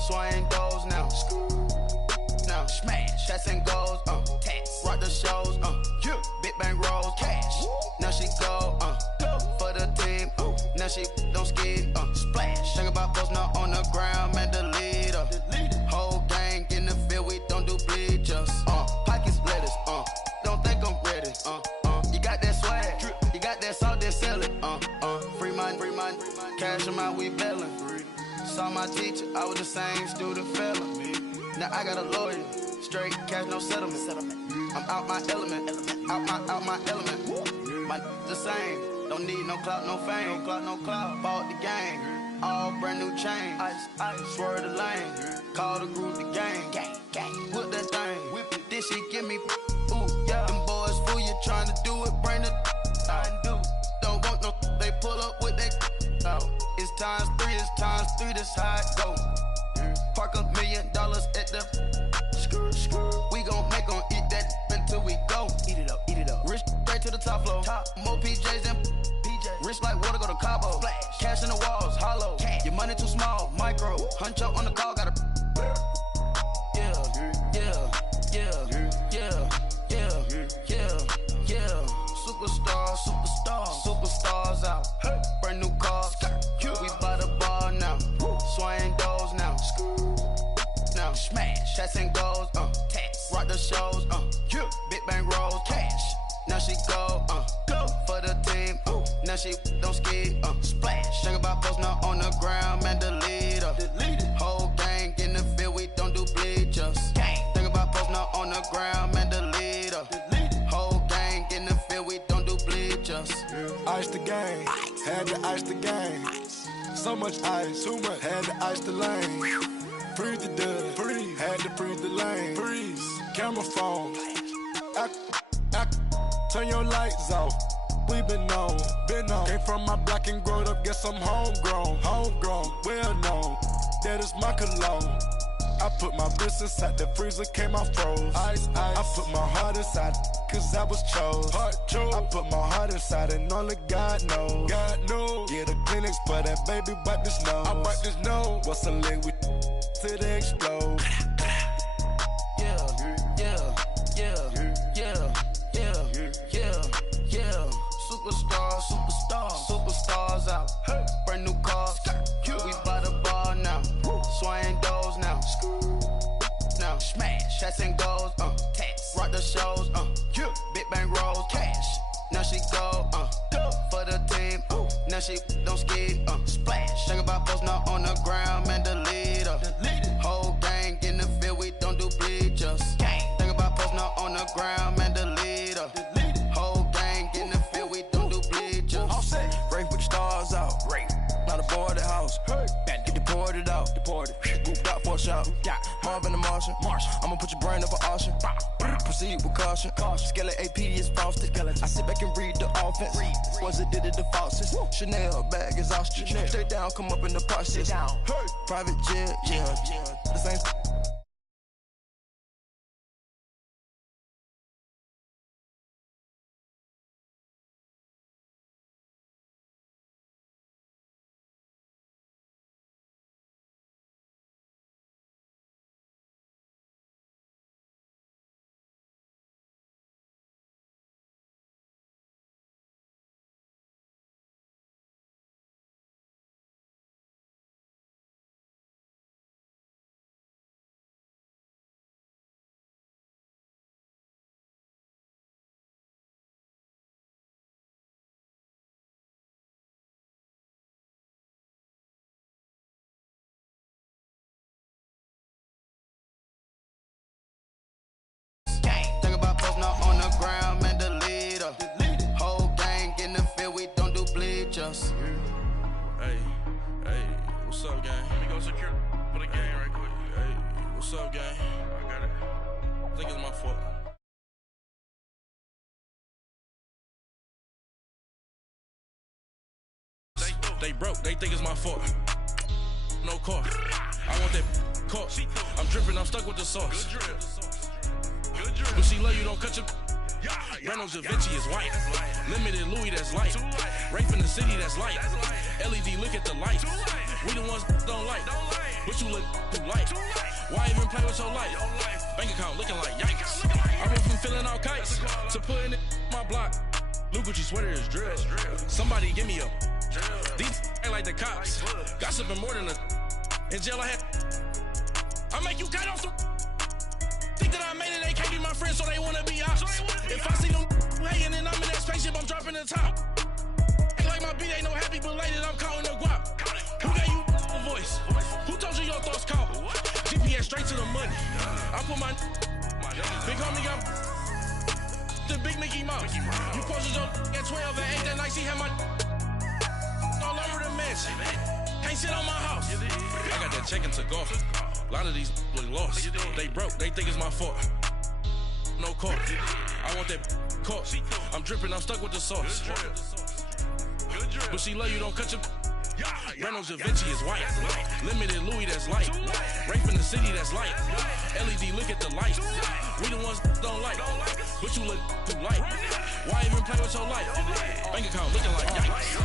Swing doors now. Now smash. Shots and goals. Rock the shows. Big bang rolls. Cash. Now she go. For the team. Now she don't ski. Splash. Think about post now on the ground. Man, the leader. Whole gang in the field. We don't do bleachers. Pockets lettuce. Don't think I'm ready. You got that swag. You got that salt, then sell it. Free mind. Cash them out, we bailin'. Saw my teacher, I was the same student fella. Now I got a lawyer. Straight cash, no settlement. I'm out my element. Out my element. My the same. Don't need no clout, no fame. No clout. Bought the game. All brand new chain. Ice. Swerve the lane. Call the group the gang. Whip that thing. Whip it. This shit give me. Ooh, yeah. Them boys fool you trying to do it. Bring it. I do. Don't want no. They pull up with that. It's times 3. This how it go. Park $1 million at the. We gon' make 'em eat that until we go. Eat it up. Rich straight to the top floor. More PJs than PJ. Rich like water, go to Cabo. Splash. Cash in the walls, hollow. Cash. Your money too small, micro. Huncho on the call, gotta. Superstars out. Brand new cars. We buy the bar now. Swing doors now. Now smash. Shots and goals. Rock the shows. Big bang rolls. Cash. Now she go. For the team. Now she don't ski. Splash. Think about post now on the ground. Man, the leader. Whole gang in the field. We don't do bleachers. Think about post now on the ground. Man, the leader. Whole gang in the field. We don't do bleachers. Ice the game, had to ice the game. So much ice, too much, had to ice the lane. Freeze the dub, had to freeze the lane. Freeze, camera phone. Turn your lights off. We been on. Came from my block and growed up, guess I'm homegrown, well known. That is my cologne. I put my wrist inside the freezer, came out froze. Ice. I put my heart inside, cause I was chose. I put my heart inside and only God knows. Get a Kleenex for that baby, wipe this nose. I wipe this nose. What's a leg with till they explode? Superstars out. Brand new cars. We buy the bar now. Swing doors now. Now smash. Shots and goals. Rock the shows. Big bang rolls. Cash. Now she go. For the team. Now she don't ski. Splash. Think about post on the ground, man, the leader. Whole gang in the field, we don't do bleachers. Think about posting up on the ground, man, the leader. Whole gang in the field, we don't do bleachers. Rafe with the stars out. Not a board at house. Get deported out. Moved out for a shot. Marvin the Martian. I'ma put your brain up for auction. Proceed with caution. Skeleton AP is frosted. I sit back and read the offense. Was it did it the faucets? Chanel bag is ostrich. Stay down, come up in the process. Private jet, yeah. The same. Think about posting up on the ground, man, the leader. Whole gang in the field, we don't do bleachers. Hey, what's up, gang? Let me go secure for the game right quick. Hey, what's up, gang? I got it. I think it's my fault. They broke, they think it's my fault. No car. I want that car. I'm dripping, I'm stuck with the sauce. But she love you, don't cut your. Reynolds Da Vinci is white. Limited Louis, that's light. Rafe in the city, that's light. LED, look at the lights. We the ones don't like. But you look too light. Why even play with your life? Bank account looking like yikes. I went from filling out kites to putting it in my block. Blue Gucci sweater is drill. Somebody give me a. These ain't like the cops. Gossiping more than a. In jail I had. I make you cut off the. Think that I made it, they can't be my friends, so they wanna be ops. If I see them hating and I'm in that spaceship, I'm dropping the top. Ain't like my beat ain't no happy belated, I'm calling the guap. Who gave you a voice? Who told you your thoughts count? GPS straight to the money. I put my big homie got the big Mickey Mouse. You posted your at 12 and 8 that night, she had my all over the mansion. Can't sit on my house. I got that check into golf. A lot of these look lost. They broke, they think it's my fault. No car. I want that car. I'm dripping, I'm stuck with the sauce. But she love you, don't cut your. Reynolds Da Vinci is white. Limited Louis, that's light. Rafe in the city, that's light. LED, look at the lights. We the ones don't like. But you look too light. Why even play with your life? Bank account looking like yikes.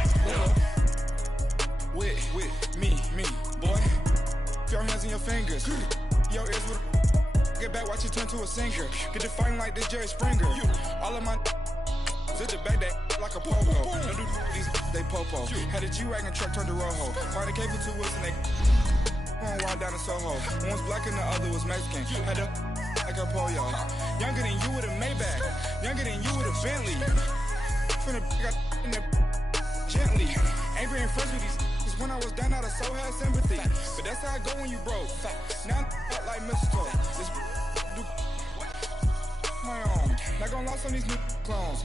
With me, boy. Your hands and your fingers. Your ears with a. Get back, watch you turn to a singer. Get to fighting like this Jerry Springer. All of my. Zit the back that like a popo. Don't do these, they popo. Had a G-Wagon truck turned to Rojo. Find a cable to us and they. Going wild down in Soho. One was black and the other was Mexican. Had a. Like a pollo. Younger than you with a Maybach. Younger than you with a Bentley. From the. Got in the. Gently. Angry and friends with these. When I was down out of so had sympathy. But that's how I go when you broke. Now I'm like mistletoe. This do my own. Not gonna lie on these new clones.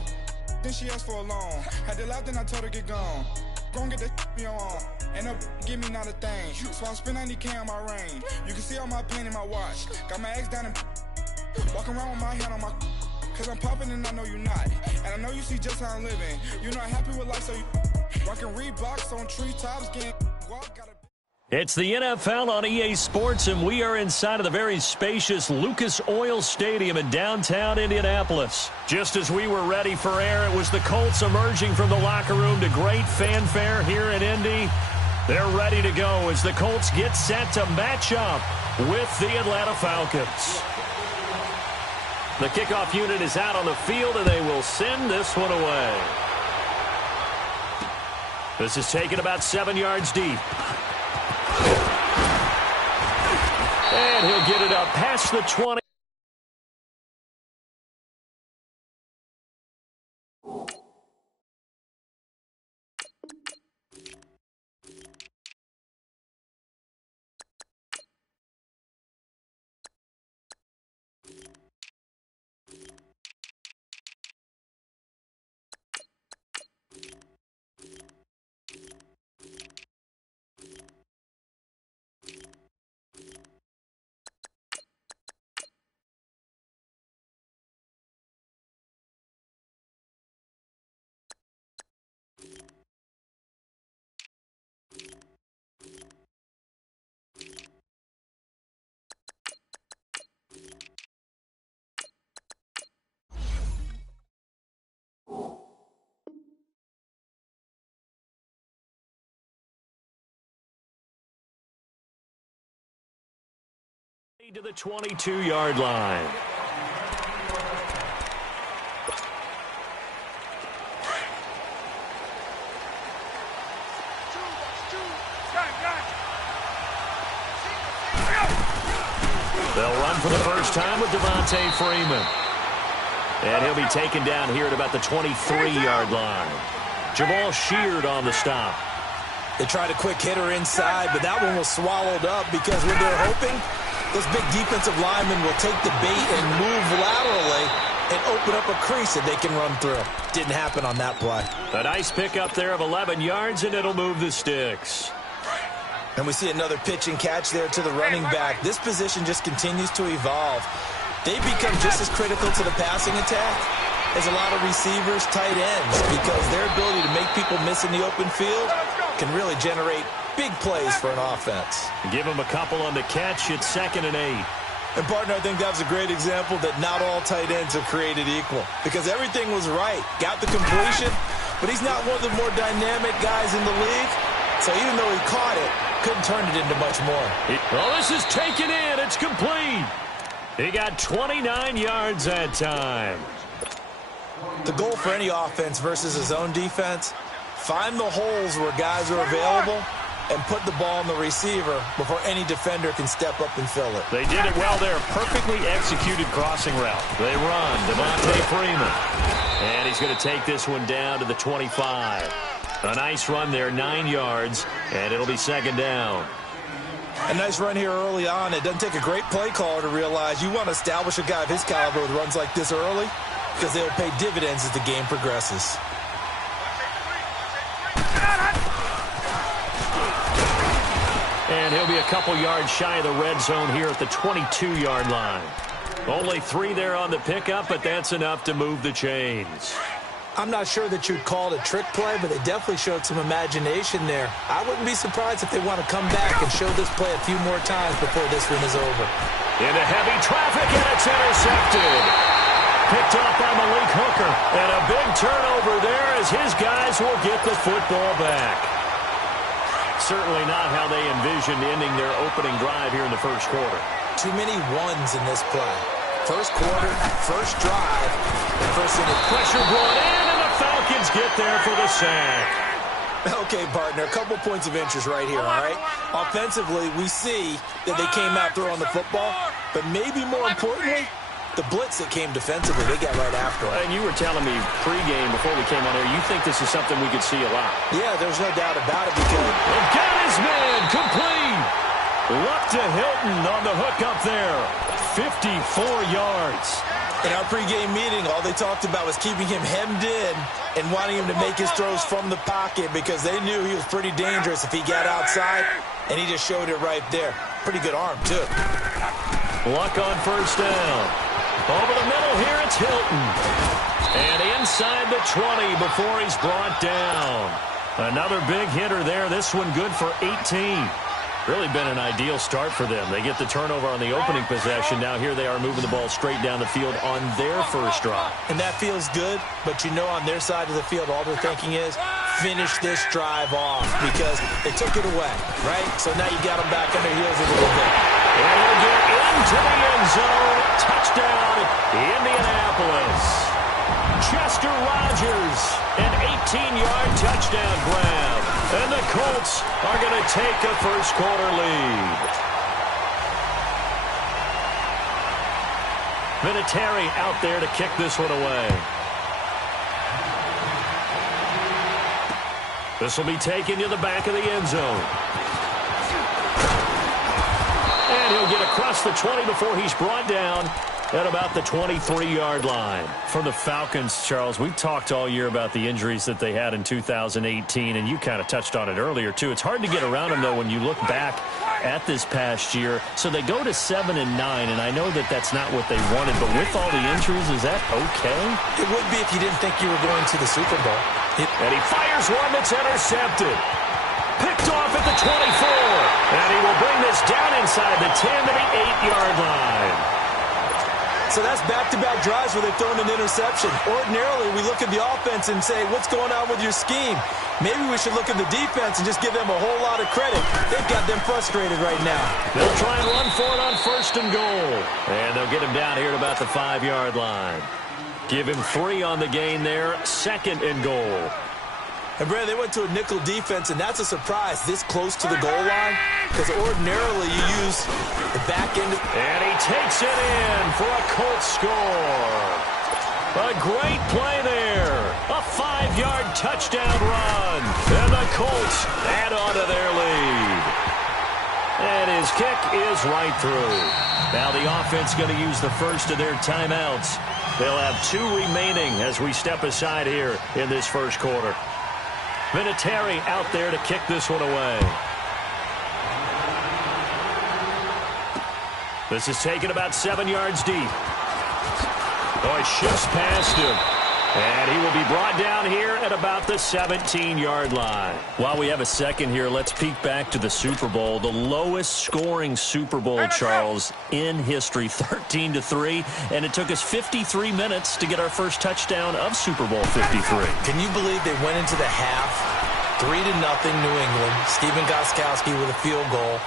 Then she asked for a loan. Had to laugh, then I told her get gone. Gon' get that me on. And up, give me not a thing. So I spend 90K on my range. You can see all my pain in my watch. Got my ex down and walking around with my hand on my. Cause I'm popping and I know you not. And I know you see just how I'm living. You're not happy with life, so you. Rockin' Reeboks on treetops, getting It's the NFL on EA Sports, and we are inside of the very spacious Lucas Oil Stadium in downtown Indianapolis. Just as we were ready for air, it was the Colts emerging from the locker room to great fanfare here in Indy. They're ready to go as the Colts get set to match up with the Atlanta Falcons. The kickoff unit is out on the field, and they will send this one away. This is taken about 7 yards deep. And he'll get it up past the 20. To the 22-yard line. They'll run for the first time with Devontae Freeman. And he'll be taken down here at about the 23-yard line. Jamal Sheard on the stop. They tried a quick hitter inside, but that one was swallowed up because when they're hoping, those big defensive linemen will take the bait and move laterally and open up a crease that they can run through. Didn't happen on that play. A nice pickup there of 11 yards, and it'll move the sticks. And we see another pitch and catch there to the running back. This position just continues to evolve. They become just as critical to the passing attack as a lot of receivers, tight ends, because their ability to make people miss in the open field can really generate big plays for an offense. Give him a couple on the catch. It's 2nd and 8. And, partner, I think that was a great example that not all tight ends are created equal, because everything was right. Got the completion, but he's not one of the more dynamic guys in the league. So even though he caught it, couldn't turn it into much more. Oh, this is taken in. It's complete. He got 29 yards that time. The goal for any offense versus his own defense, find the holes where guys are available and put the ball on the receiver before any defender can step up and fill it. They did it well there. Perfectly executed crossing route. They run. Devontae Freeman. And he's going to take this one down to the 25. A nice run there, 9 yards, and it'll be 2nd down. A nice run here early on. It doesn't take a great play caller to realize you want to establish a guy of his caliber with runs like this early, because they'll pay dividends as the game progresses. And he'll be a couple yards shy of the red zone here at the 22-yard line. Only 3 there on the pickup, but that's enough to move the chains. I'm not sure that you'd call it a trick play, but they definitely showed some imagination there. I wouldn't be surprised if they want to come back and show this play a few more times before this one is over. Into heavy traffic, and it's intercepted. Picked off by Malik Hooker. And a big turnover there as his guys will get the football back. Certainly not how they envisioned ending their opening drive here in the first quarter. Too many ones in this play. First quarter, first drive, and first inning. Pressure brought in, and the Falcons get there for the sack. Okay, partner, a couple points of interest right here, all right? Offensively, we see that they came out throwing the football, but maybe more importantly, the blitz that came defensively, they got right after it. And you were telling me pregame before we came on here, you think this is something we could see a lot. Yeah, there's no doubt about it because... And got his man complete. Luck to Hilton on the hook up there. 54 yards. In our pregame meeting, all they talked about was keeping him hemmed in and wanting him to make his throws from the pocket because they knew he was pretty dangerous if he got outside, and he just showed it right there. Pretty good arm, too. Luck on first down. Over the middle here, it's Hilton. And inside the 20 before he's brought down. Another big hitter there. This one good for 18. Really been an ideal start for them. They get the turnover on the opening possession. Now here they are moving the ball straight down the field on their first drive. And that feels good, but you know on their side of the field all they're thinking is finish this drive off because they took it away, right? So now you got them back on their heels a little bit. And he'll get into the end zone. Touchdown, Indianapolis. Chester Rogers, an 18-yard touchdown grab. And the Colts are going to take a first-quarter lead. Vinatieri out there to kick this one away. This will be taken to the back of the end zone. And he'll get across the 20 before he's brought down at about the 23-yard line. For the Falcons, Charles, we've talked all year about the injuries that they had in 2018, and you kind of touched on it earlier, too. It's hard to get around them, though, when you look back at this past year. So they go to 7-9, and I know that that's not what they wanted, but with all the injuries, is that okay? It would be if you didn't think you were going to the Super Bowl. And he fires one that's intercepted. Picked off at the 24. And he will bring this down inside the 10 to the 8-yard line. So that's back-to-back drives where they've thrown an interception. Ordinarily, we look at the offense and say, what's going on with your scheme? Maybe we should look at the defense and just give them a whole lot of credit. They've got them frustrated right now. They'll try and run for it on 1st and goal. And they'll get him down here at about the 5-yard line. Give him 3 on the gain there. 2nd and goal. And, Brad, they went to a nickel defense, and that's a surprise this close to the goal line, because ordinarily you use the back end. And he takes it in for a Colts score. A great play there. A 5-yard touchdown run. And the Colts add on to their lead. And his kick is right through. Now the offense going to use the first of their timeouts. They'll have 2 remaining as we step aside here in this first quarter. Vinatieri out there to kick this one away. This is taken about 7 yards deep. Oh, he shifts past him. And he will be brought down here at about the 17-yard line. While we have a second here, let's peek back to the Super Bowl. The lowest scoring Super Bowl, Charles, in history, 13-3. And it took us 53 minutes to get our first touchdown of Super Bowl 53. Can you believe they went into the half, 3-0 New England, Stephen Gostkowski with a field goal.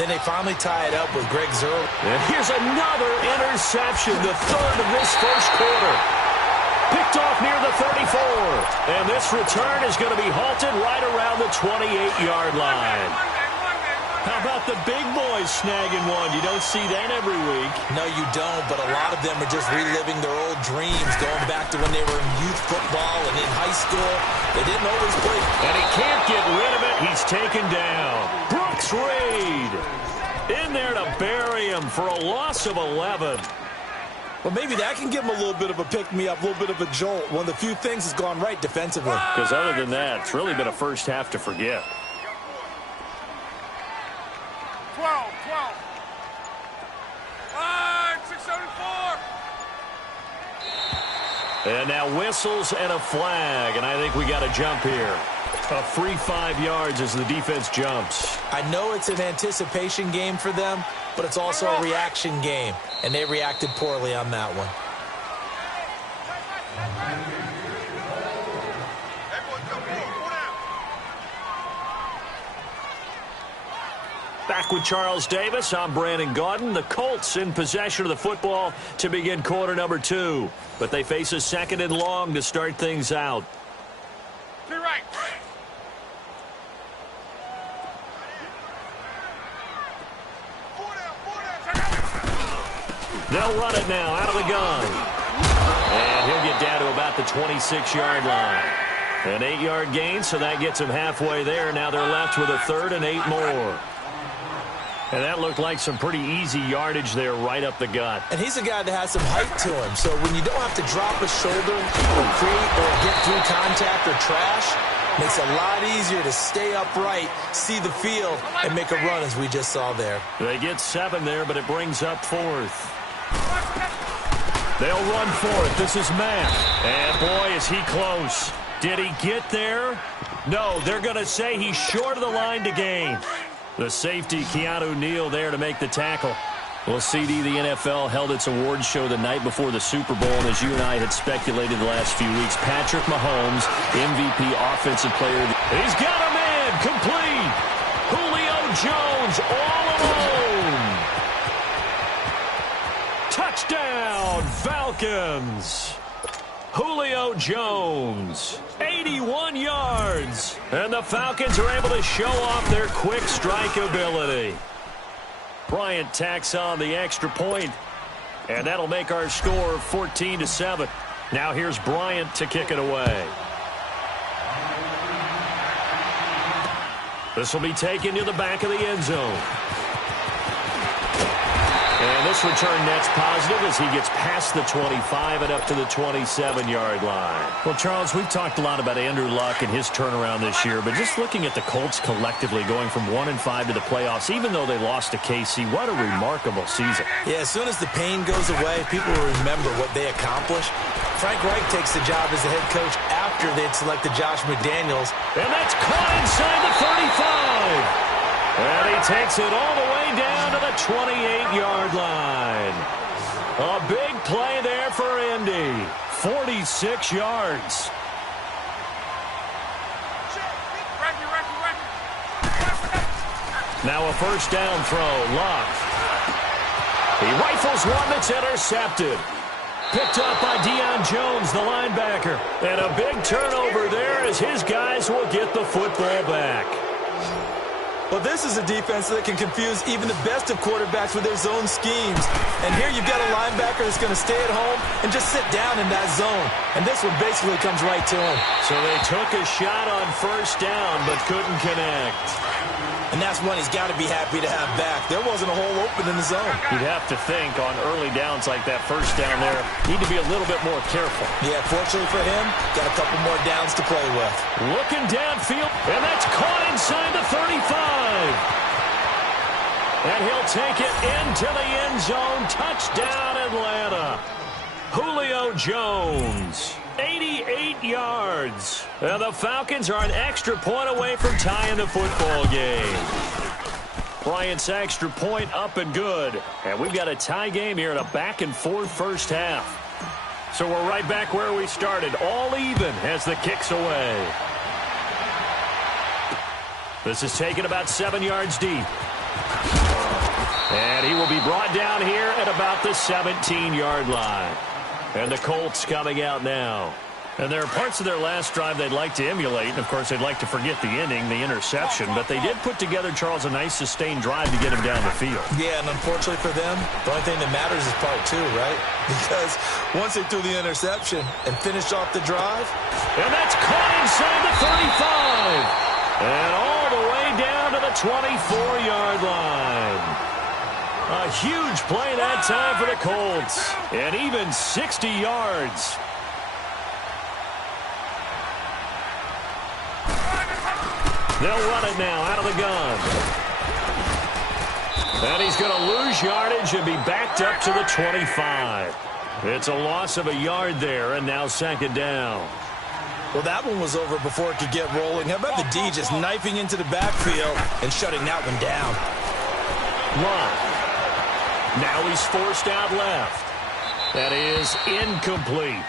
Then they finally tie it up with Greg Zerl. And here's another interception, the 3rd of this first quarter. Picked off near the 34. And this return is going to be halted right around the 28-yard line. How about the big boys snagging one? You don't see that every week. No, you don't, but a lot of them are just reliving their old dreams, going back to when they were in youth football and in high school. They didn't always play. And he can't get rid of it. He's taken down. Brooks Reed in there to bury him for a loss of 11. Well, maybe that can give him a little bit of a pick-me-up, a little bit of a jolt. One of the few things has gone right defensively. Because other than that, it's really been a first half to forget. 12. 674. And now whistles and a flag, and I think we got a jump here. A free 5 yards as the defense jumps. I know it's an anticipation game for them, but it's also a reaction game, and they reacted poorly on that one. Back with Charles Davis, I'm Brandon Gaudin. The Colts in possession of the football to begin quarter number 2. But they face a 2nd and long to start things out. To the right. They'll run it now out of the gun. And he'll get down to about the 26-yard line. An 8-yard gain, so that gets him halfway there. Now they're left with a 3rd and 8 more. And that looked like some pretty easy yardage there right up the gut. And he's a guy that has some height to him. So when you don't have to drop a shoulder or create or get through contact or trash, makes it a lot easier to stay upright, see the field, and make a run as we just saw there. They get 7 there, but it brings up 4th. They'll run for it. This is Mack. And boy, is he close. Did he get there? No, they're going to say he's short of the line to gain. The safety, Keanu Neal, there to make the tackle. Well, CD, the NFL held its awards show the night before the Super Bowl, and as you and I had speculated the last few weeks, Patrick Mahomes, MVP Offensive Player. He's got a man, complete. Julio Jones all alone. Touchdown, Falcons. Julio Jones, 81 yards. And the Falcons are able to show off their quick strike ability. Bryant tacks on the extra point, and that'll make our score 14-7. Now here's Bryant to kick it away. This will be taken to the back of the end zone. And this return net's positive as he gets past the 25 and up to the 27-yard line. Well, Charles, we've talked a lot about Andrew Luck and his turnaround this year, but just looking at the Colts collectively going from 1-5 to the playoffs, even though they lost to KC, what a remarkable season. Yeah, as soon as the pain goes away, people will remember what they accomplished. Frank Reich takes the job as the head coach after they'd selected Josh McDaniels. And that's caught inside the 35. And he takes it all the way down to the 28-yard line. A big play there for Indy. 46 yards. Now a first down throw. Luck. He rifles one that's intercepted. Picked up by Deion Jones, the linebacker. And a big turnover there as his guys will get the football back. Well, this is a defense that can confuse even the best of quarterbacks with their zone schemes. And here you've got a linebacker that's going to stay at home and just sit down in that zone. And this one basically comes right to him. So they took a shot on first down but couldn't connect. And that's one he's got to be happy to have back. There wasn't a hole open in the zone. You'd have to think on early downs like that first down there, need to be a little bit more careful. Yeah, fortunately for him, got a couple more downs to play with. Looking downfield, and that's caught inside the 35. And he'll take it into the end zone. Touchdown, Atlanta. Julio Jones. 88 yards. And the Falcons are an extra point away from tying the football game. Bryant's extra point up and good. And we've got a tie game here in a back-and-forth first half. So we're right back where we started. All even as the kick's away. This is taken about 7 yards deep. And he will be brought down here at about the 17-yard line. And the Colts coming out now. And there are parts of their last drive they'd like to emulate. And, of course, they'd like to forget the inning, the interception. But they did put together, Charles, a nice sustained drive to get him down the field. Yeah, and unfortunately for them, the only thing that matters is part two, right? Because once they threw the interception and finished off the drive. And that's caught inside the 35. And all the way down to the 24-yard line. A huge play that time for the Colts. And even 60 yards. They'll run it now out of the gun. And he's going to lose yardage and be backed up to the 25. It's a loss of a yard there, and now second down. Well, that one was over before it could get rolling. How about the D just knifing into the backfield and shutting that one down? Long. Now he's forced out left. That is incomplete.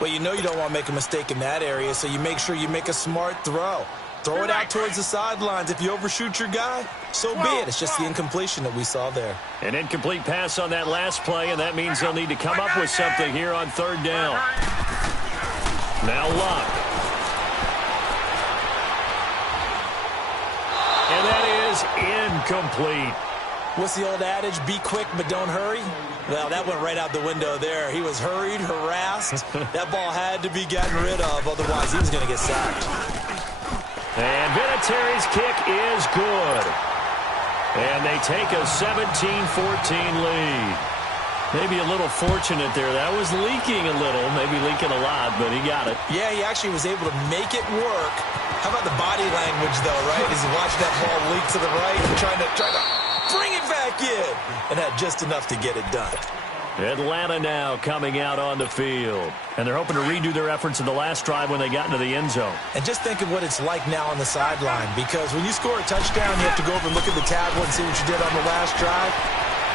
Well, you know you don't want to make a mistake in that area, so you make sure you make a smart throw. Throw it out towards the sidelines. If you overshoot your guy, so be it. It's just the incompletion that we saw there. An incomplete pass on that last play, and that means they'll need to come up with something here on third down. Now Luck. And that is incomplete. What's the old adage? Be quick, but don't hurry? Well, that went right out the window there. He was hurried, harassed. That ball had to be gotten rid of, otherwise he was going to get sacked. And Vinatieri's kick is good. And they take a 17-14 lead. Maybe a little fortunate there. That was leaking a little, maybe leaking a lot, but he got it. Yeah, he actually was able to make it work. How about the body language, though, right? As he watched that ball leak to the right and trying to bring it back in. And had just enough to get it done. Atlanta now coming out on the field. And they're hoping to redo their efforts in the last drive when they got into the end zone. And just think of what it's like now on the sideline. Because when you score a touchdown, you have to go over and look at the tablet and see what you did on the last drive.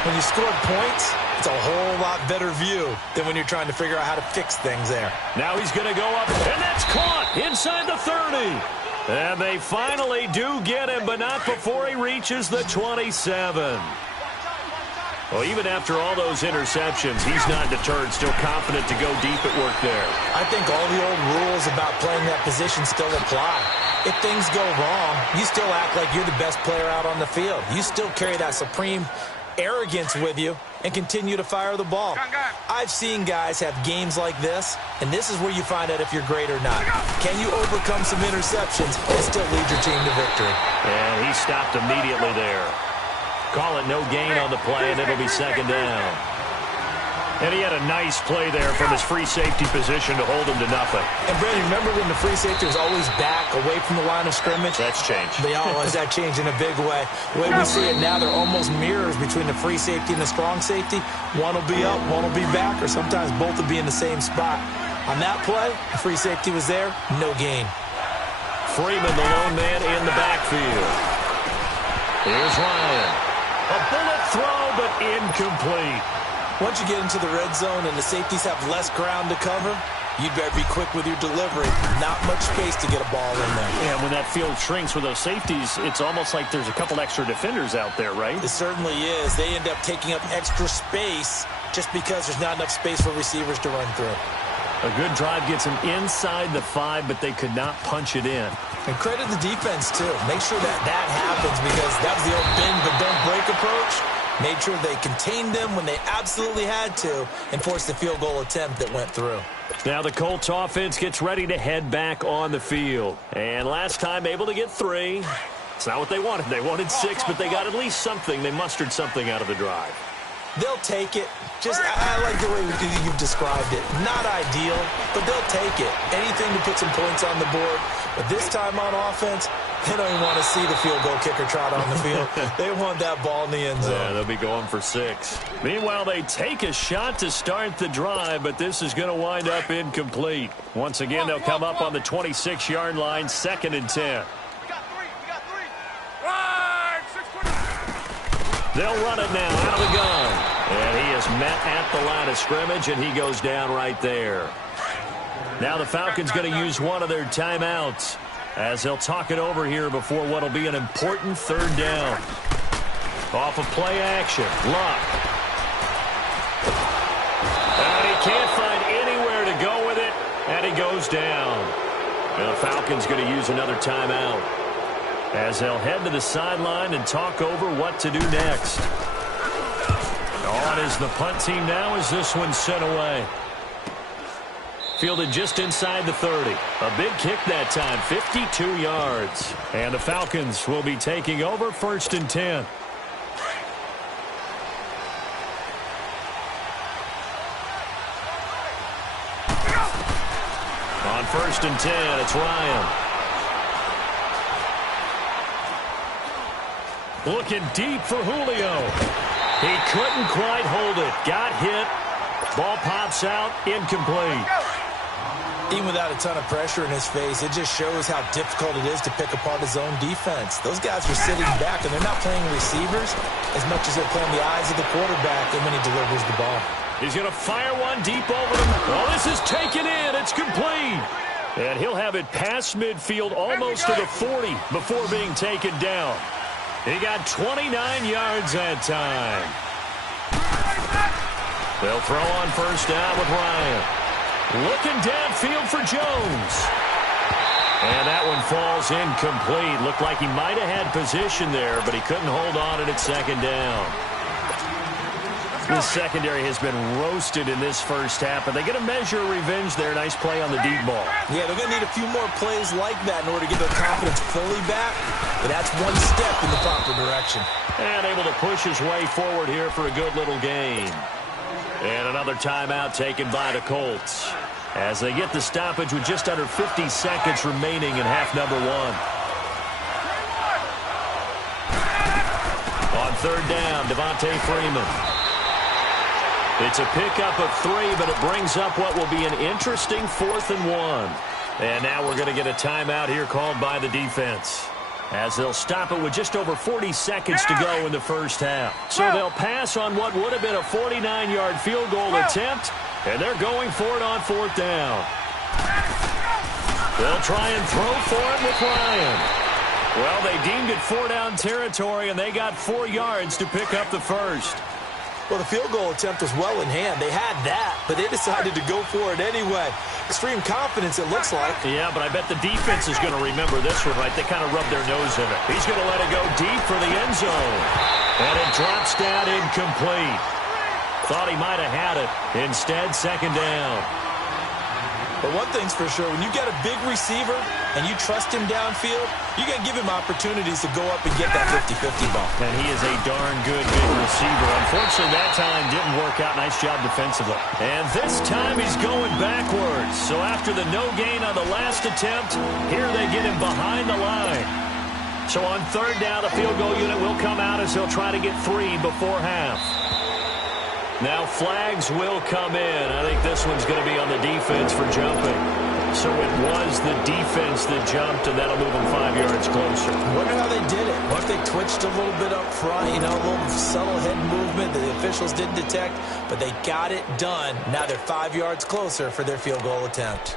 When you scored points, it's a whole lot better view than when you're trying to figure out how to fix things there. Now he's going to go up, and that's caught inside the 30. And they finally do get him, but not before he reaches the 27. Well, even after all those interceptions, he's not deterred, still confident to go deep at work there. I think all the old rules about playing that position still apply. If things go wrong, you still act like you're the best player out on the field. You still carry that supreme arrogance with you and continue to fire the ball. I've seen guys have games like this, and this is where you find out if you're great or not. Can you overcome some interceptions and still lead your team to victory? And he stopped immediately there. Call it no gain on the play, and it'll be second down. And he had a nice play there from his free safety position to hold him to nothing. And, Brandon, remember when the free safety was always back, away from the line of scrimmage? That's changed. They always that changed in a big way. The way we see it now, they're almost mirrors between the free safety and the strong safety. One will be up, one will be back, or sometimes both will be in the same spot. On that play, the free safety was there, no gain. Freeman, the lone man in the backfield. Here's Ryan. A bullet throw, but incomplete. Once you get into the red zone and the safeties have less ground to cover, you'd better be quick with your delivery. Not much space to get a ball in there. Yeah, when that field shrinks with those safeties, it's almost like there's a couple extra defenders out there, right? It certainly is. They end up taking up extra space just because there's not enough space for receivers to run through. A good drive gets them inside the 5, but they could not punch it in. And credit the defense, too. Make sure that happens, because that was the old bend but don't break approach. Made sure they contained them when they absolutely had to and forced the field goal attempt that went through. Now the Colts offense gets ready to head back on the field. And last time able to get 3. It's not what they wanted. They wanted 6, but they got at least something. They mustered something out of the drive. They'll take it. I like the way you've described it. Not ideal, but they'll take it. Anything to put some points on the board. But this time on offense, they don't even want to see the field goal kicker trot on the field. They want that ball in the end zone. Yeah, they'll be going for 6. Meanwhile, they take a shot to start the drive, but this is going to wind up incomplete. Once again, they'll come up on the 26-yard line, 2nd and 10. They'll run it now out of the gun. And he is met at the line of scrimmage, and he goes down right there. Now the Falcons going to use one of their timeouts as they'll talk it over here before what will be an important 3rd down. Off of play action. Luck. And he can't find anywhere to go with it, and he goes down. And the Falcons going to use another timeout as they'll head to the sideline and talk over what to do next. On is the punt team now as this one's sent away. Fielded just inside the 30. A big kick that time, 52 yards. And the Falcons will be taking over 1st and 10. On 1st and 10, it's Ryan. Looking deep for Julio. He couldn't quite hold it. Got hit. Ball pops out. Incomplete. Even without a ton of pressure in his face, it just shows how difficult it is to pick apart his own defense. Those guys are sitting back, and they're not playing receivers as much as they're playing the eyes of the quarterback and when he delivers the ball. He's going to fire one deep over him. Oh, this is taken in. It's complete. And he'll have it past midfield almost to the 40 before being taken down. He got 29 yards that time. They'll throw on 1st down with Ryan. Looking downfield for Jones. And that one falls incomplete. Looked like he might have had position there, but he couldn't hold on at 2nd down. This secondary has been roasted in this first half, but they get a measure of revenge there. Nice play on the deep ball. Yeah, they're going to need a few more plays like that in order to get their confidence fully back, but that's one step in the proper direction. And able to push his way forward here for a good little gain. And another timeout taken by the Colts as they get the stoppage with just under 50 seconds remaining in half number 1. On 3rd down, Devontae Freeman. It's a pickup of 3, but it brings up what will be an interesting 4th and 1. And now we're going to get a timeout here called by the defense, as they'll stop it with just over 40 seconds to go in the first half. So they'll pass on what would have been a 49-yard field goal attempt, and they're going for it on 4th down. They'll try and throw for it with Ryan. Well, they deemed it 4-down territory, and they got 4 yards to pick up the first. Well, the field goal attempt was well in hand. They had that, but they decided to go for it anyway. Extreme confidence, it looks like. Yeah, but I bet the defense is going to remember this one, right? They kind of rubbed their nose in it. He's going to let it go deep for the end zone. And it drops down incomplete. Thought he might have had it. Instead, 2nd down. But one thing's for sure, when you get a big receiver and you trust him downfield, you got to give him opportunities to go up and get that 50-50 ball. And he is a darn good big receiver. Unfortunately, that time didn't work out. Nice job defensively. And this time he's going backwards. So after the no gain on the last attempt, here they get him behind the line. So on 3rd down, the field goal unit will come out as he'll try to get 3 before half. Now flags will come in. I think this one's going to be on the defense for jumping. So it was the defense that jumped, and that'll move them 5 yards closer. I wonder how they did it. What if they twitched a little bit up front, a little subtle head movement that the officials didn't detect, but they got it done. Now they're 5 yards closer for their field goal attempt.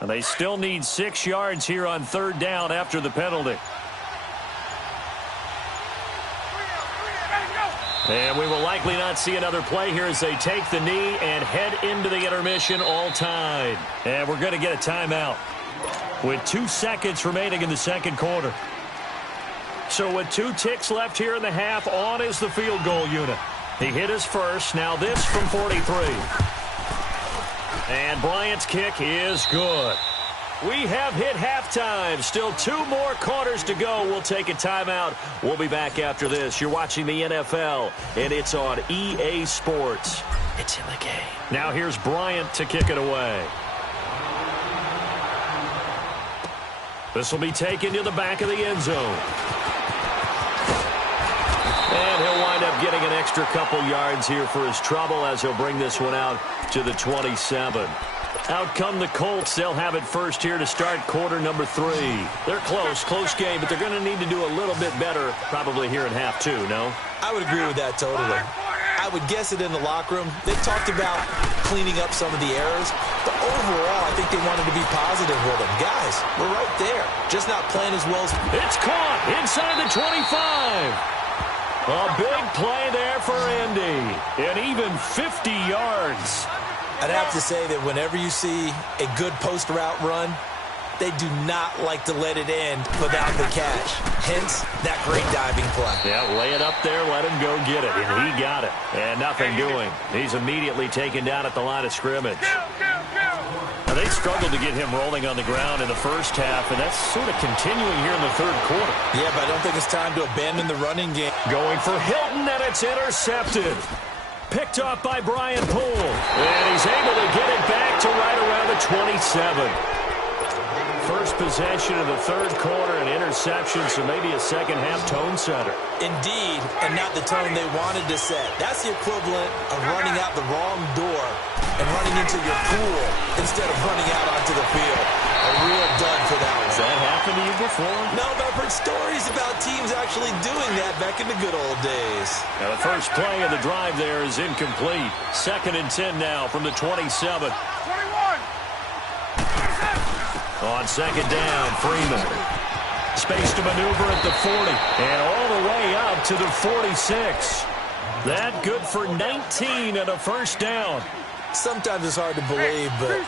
And they still need 6 yards here on third down after the penalty. And we will likely not see another play here as they take the knee and head into the intermission all tied. And we're going to get a timeout with 2 seconds remaining in the second quarter. So with 2 ticks left here in the half, on is the field goal unit. He hit his first. Now this from 43. And Bryant's kick is good. We have hit halftime. Still 2 more quarters to go. We'll take a timeout. We'll be back after this. You're watching the NFL, and it's on EA Sports. It's in the game. Now here's Bryant to kick it away. This will be taken to the back of the end zone. And he'll wind up getting an extra couple yards here for his trouble as he'll bring this one out to the 27. Out come the Colts. They'll have it first here to start quarter number 3. They're close game, but they're going to need to do a little bit better probably here in half 2, no? I would agree with that totally. I would guess it in the locker room. They talked about cleaning up some of the errors, but overall I think they wanted to be positive with them. Guys, we're right there. Just not playing as well as... It's caught inside the 25. A big play there for Indy. And even 50 yards. I'd have to say that whenever you see a good post route run, they do not like to let it end without the catch. Hence, that great diving play. Yeah, lay it up there, let him go get it. And he got it. And nothing doing. He's immediately taken down at the line of scrimmage. Now, they struggled to get him rolling on the ground in the first half, and that's sort of continuing here in the third quarter. Yeah, but I don't think it's time to abandon the running game. Going for Hilton, and it's intercepted. Picked off by Brian Poole. And he's able to get it back to right around the 27. First possession of the third quarter, an interception, so maybe a second-half tone setter. Indeed, and not the tone they wanted to set. That's the equivalent of running out the wrong door and running into your pool instead of running out onto the field. A real dud for that one. Has that happened to you before? No, but I've heard stories about teams actually doing that back in the good old days. Now the first play of the drive there is incomplete. 2nd and 10 now from the 27. 21. On second down, Freeman. Space to maneuver at the 40. And all the way up to the 46. That good for 19 and a first down. Sometimes it's hard to believe, but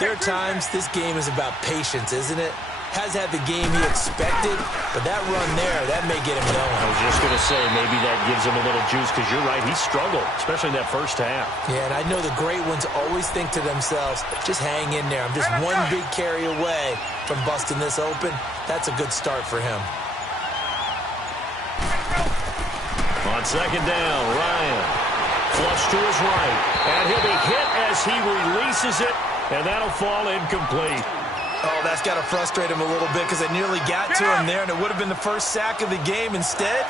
there are times this game is about patience, isn't it? Has had the game he expected, but that run there, that may get him going. I was just going to say, maybe that gives him a little juice, because you're right, he struggled, especially in that first half. Yeah, and I know the great ones always think to themselves, just hang in there. I'm just one big carry away from busting this open. That's a good start for him. On second down, Ryan. Flush to his right, and he'll be hit as he releases it, and that'll fall incomplete. Oh, that's got to frustrate him a little bit because they nearly got to him there, and it would have been the first sack of the game. Instead,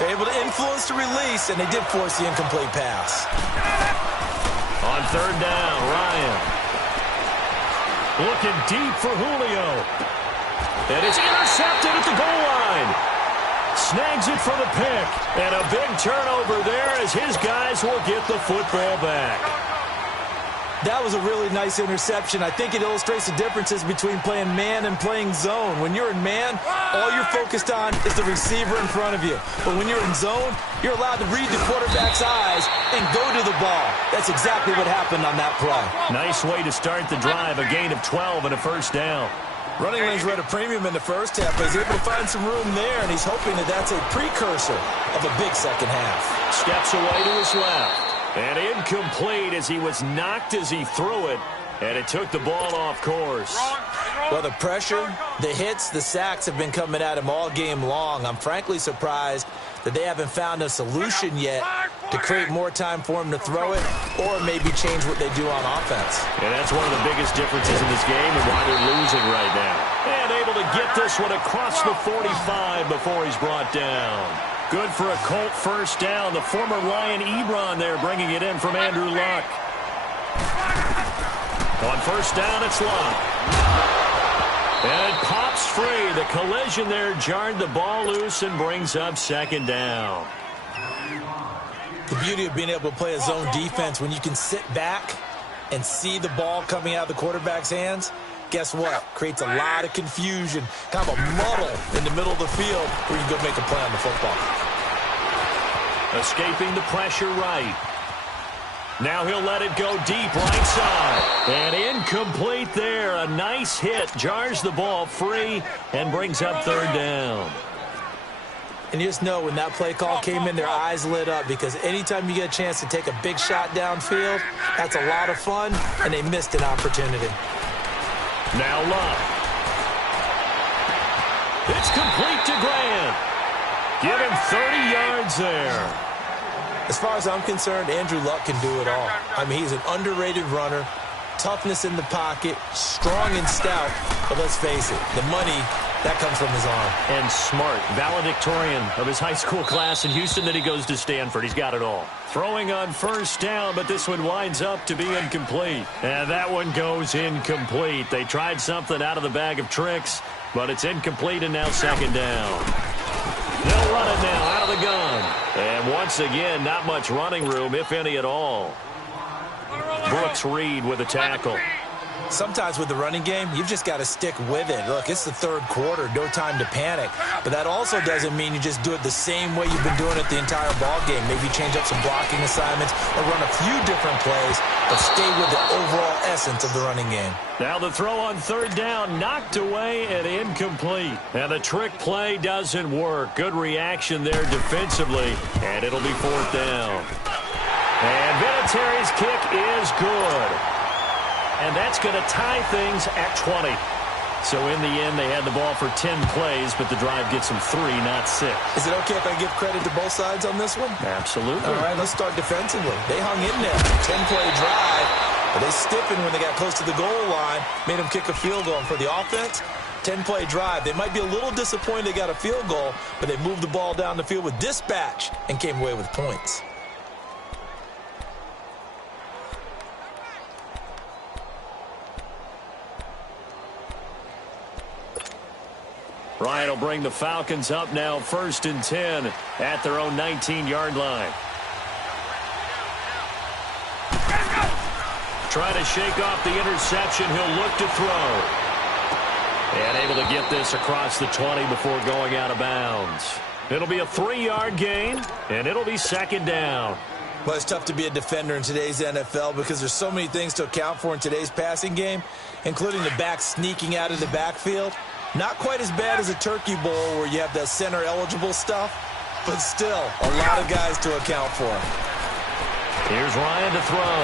they're able to influence the release, and they did force the incomplete pass. On third down, Ryan. Looking deep for Julio. And it's intercepted at the goal line. Snags it for the pick. And a big turnover there as his guys will get the football back. That was a really nice interception. I think it illustrates the differences between playing man and playing zone. When you're in man, all you're focused on is the receiver in front of you. But when you're in zone, you're allowed to read the quarterback's eyes and go to the ball. That's exactly what happened on that play. Nice way to start the drive, a gain of 12 and a first down. Running lanes were at a premium in the first half, but he's able to find some room there, and he's hoping that that's a precursor of a big second half. Steps away to his left. And incomplete as he was knocked as he threw it, and it took the ball off course. Well, the pressure, the hits, the sacks have been coming at him all game long. I'm frankly surprised that they haven't found a solution yet to create more time for him to throw it or maybe change what they do on offense. And that's one of the biggest differences in this game and why they're losing right now. And able to get this one across the 45 before he's brought down. Good for a Colt first down. The former Lion Ebron there bringing it in from Andrew Luck. On first down, it's Luck. And it pops free. The collision there jarred the ball loose and brings up second down. The beauty of being able to play a zone defense when you can sit back and see the ball coming out of the quarterback's hands, guess what? Creates a lot of confusion, kind of a muddle in the middle of the field where you can go make a play on the football. Escaping the pressure right. Now he'll let it go deep right side. And incomplete there. A nice hit. Jars the ball free and brings up third down. And you just know when that play call came in, their eyes lit up because anytime you get a chance to take a big shot downfield, that's a lot of fun, and they missed an opportunity. Now Luck. It's complete to Grant. Give him 30 yards there. As far as I'm concerned, Andrew Luck can do it all. I mean, he's an underrated runner, toughness in the pocket, strong and stout. But let's face it, the money, that comes from his arm. And smart, valedictorian of his high school class in Houston, then he goes to Stanford. He's got it all. Throwing on first down, but this one winds up to be incomplete. And that one goes incomplete. They tried something out of the bag of tricks, but it's incomplete and now second down. They'll run it now out of the gun. And once again, not much running room, if any at all. Brooks Reed with a tackle. Sometimes with the running game, you've just got to stick with it. Look, it's the third quarter, no time to panic. But that also doesn't mean you just do it the same way you've been doing it the entire ball game. Maybe change up some blocking assignments or run a few different plays, but stay with the overall essence of the running game. Now the throw on third down, knocked away and incomplete. And the trick play doesn't work. Good reaction there defensively, and it'll be fourth down. And Vinatieri's kick is good. And that's going to tie things at 20. So in the end, they had the ball for 10 plays, but the drive gets them 3, not 6. Is it okay if I give credit to both sides on this one? Absolutely. All right, let's start defensively. They hung in there. 10-play drive, but they stiffened when they got close to the goal line, made them kick a field goal. And for the offense, 10-play drive. They might be a little disappointed they got a field goal, but they moved the ball down the field with dispatch and came away with points. Ryan will bring the Falcons up now, 1st and 10 at their own 19-yard line. Trying to shake off the interception. He'll look to throw. And able to get this across the 20 before going out of bounds. It'll be a 3-yard gain, and it'll be second down. Well, it's tough to be a defender in today's NFL because there's so many things to account for in today's passing game, including the back sneaking out of the backfield. Not quite as bad as a turkey bowl where you have that center-eligible stuff, but still a lot of guys to account for. Here's Ryan to throw.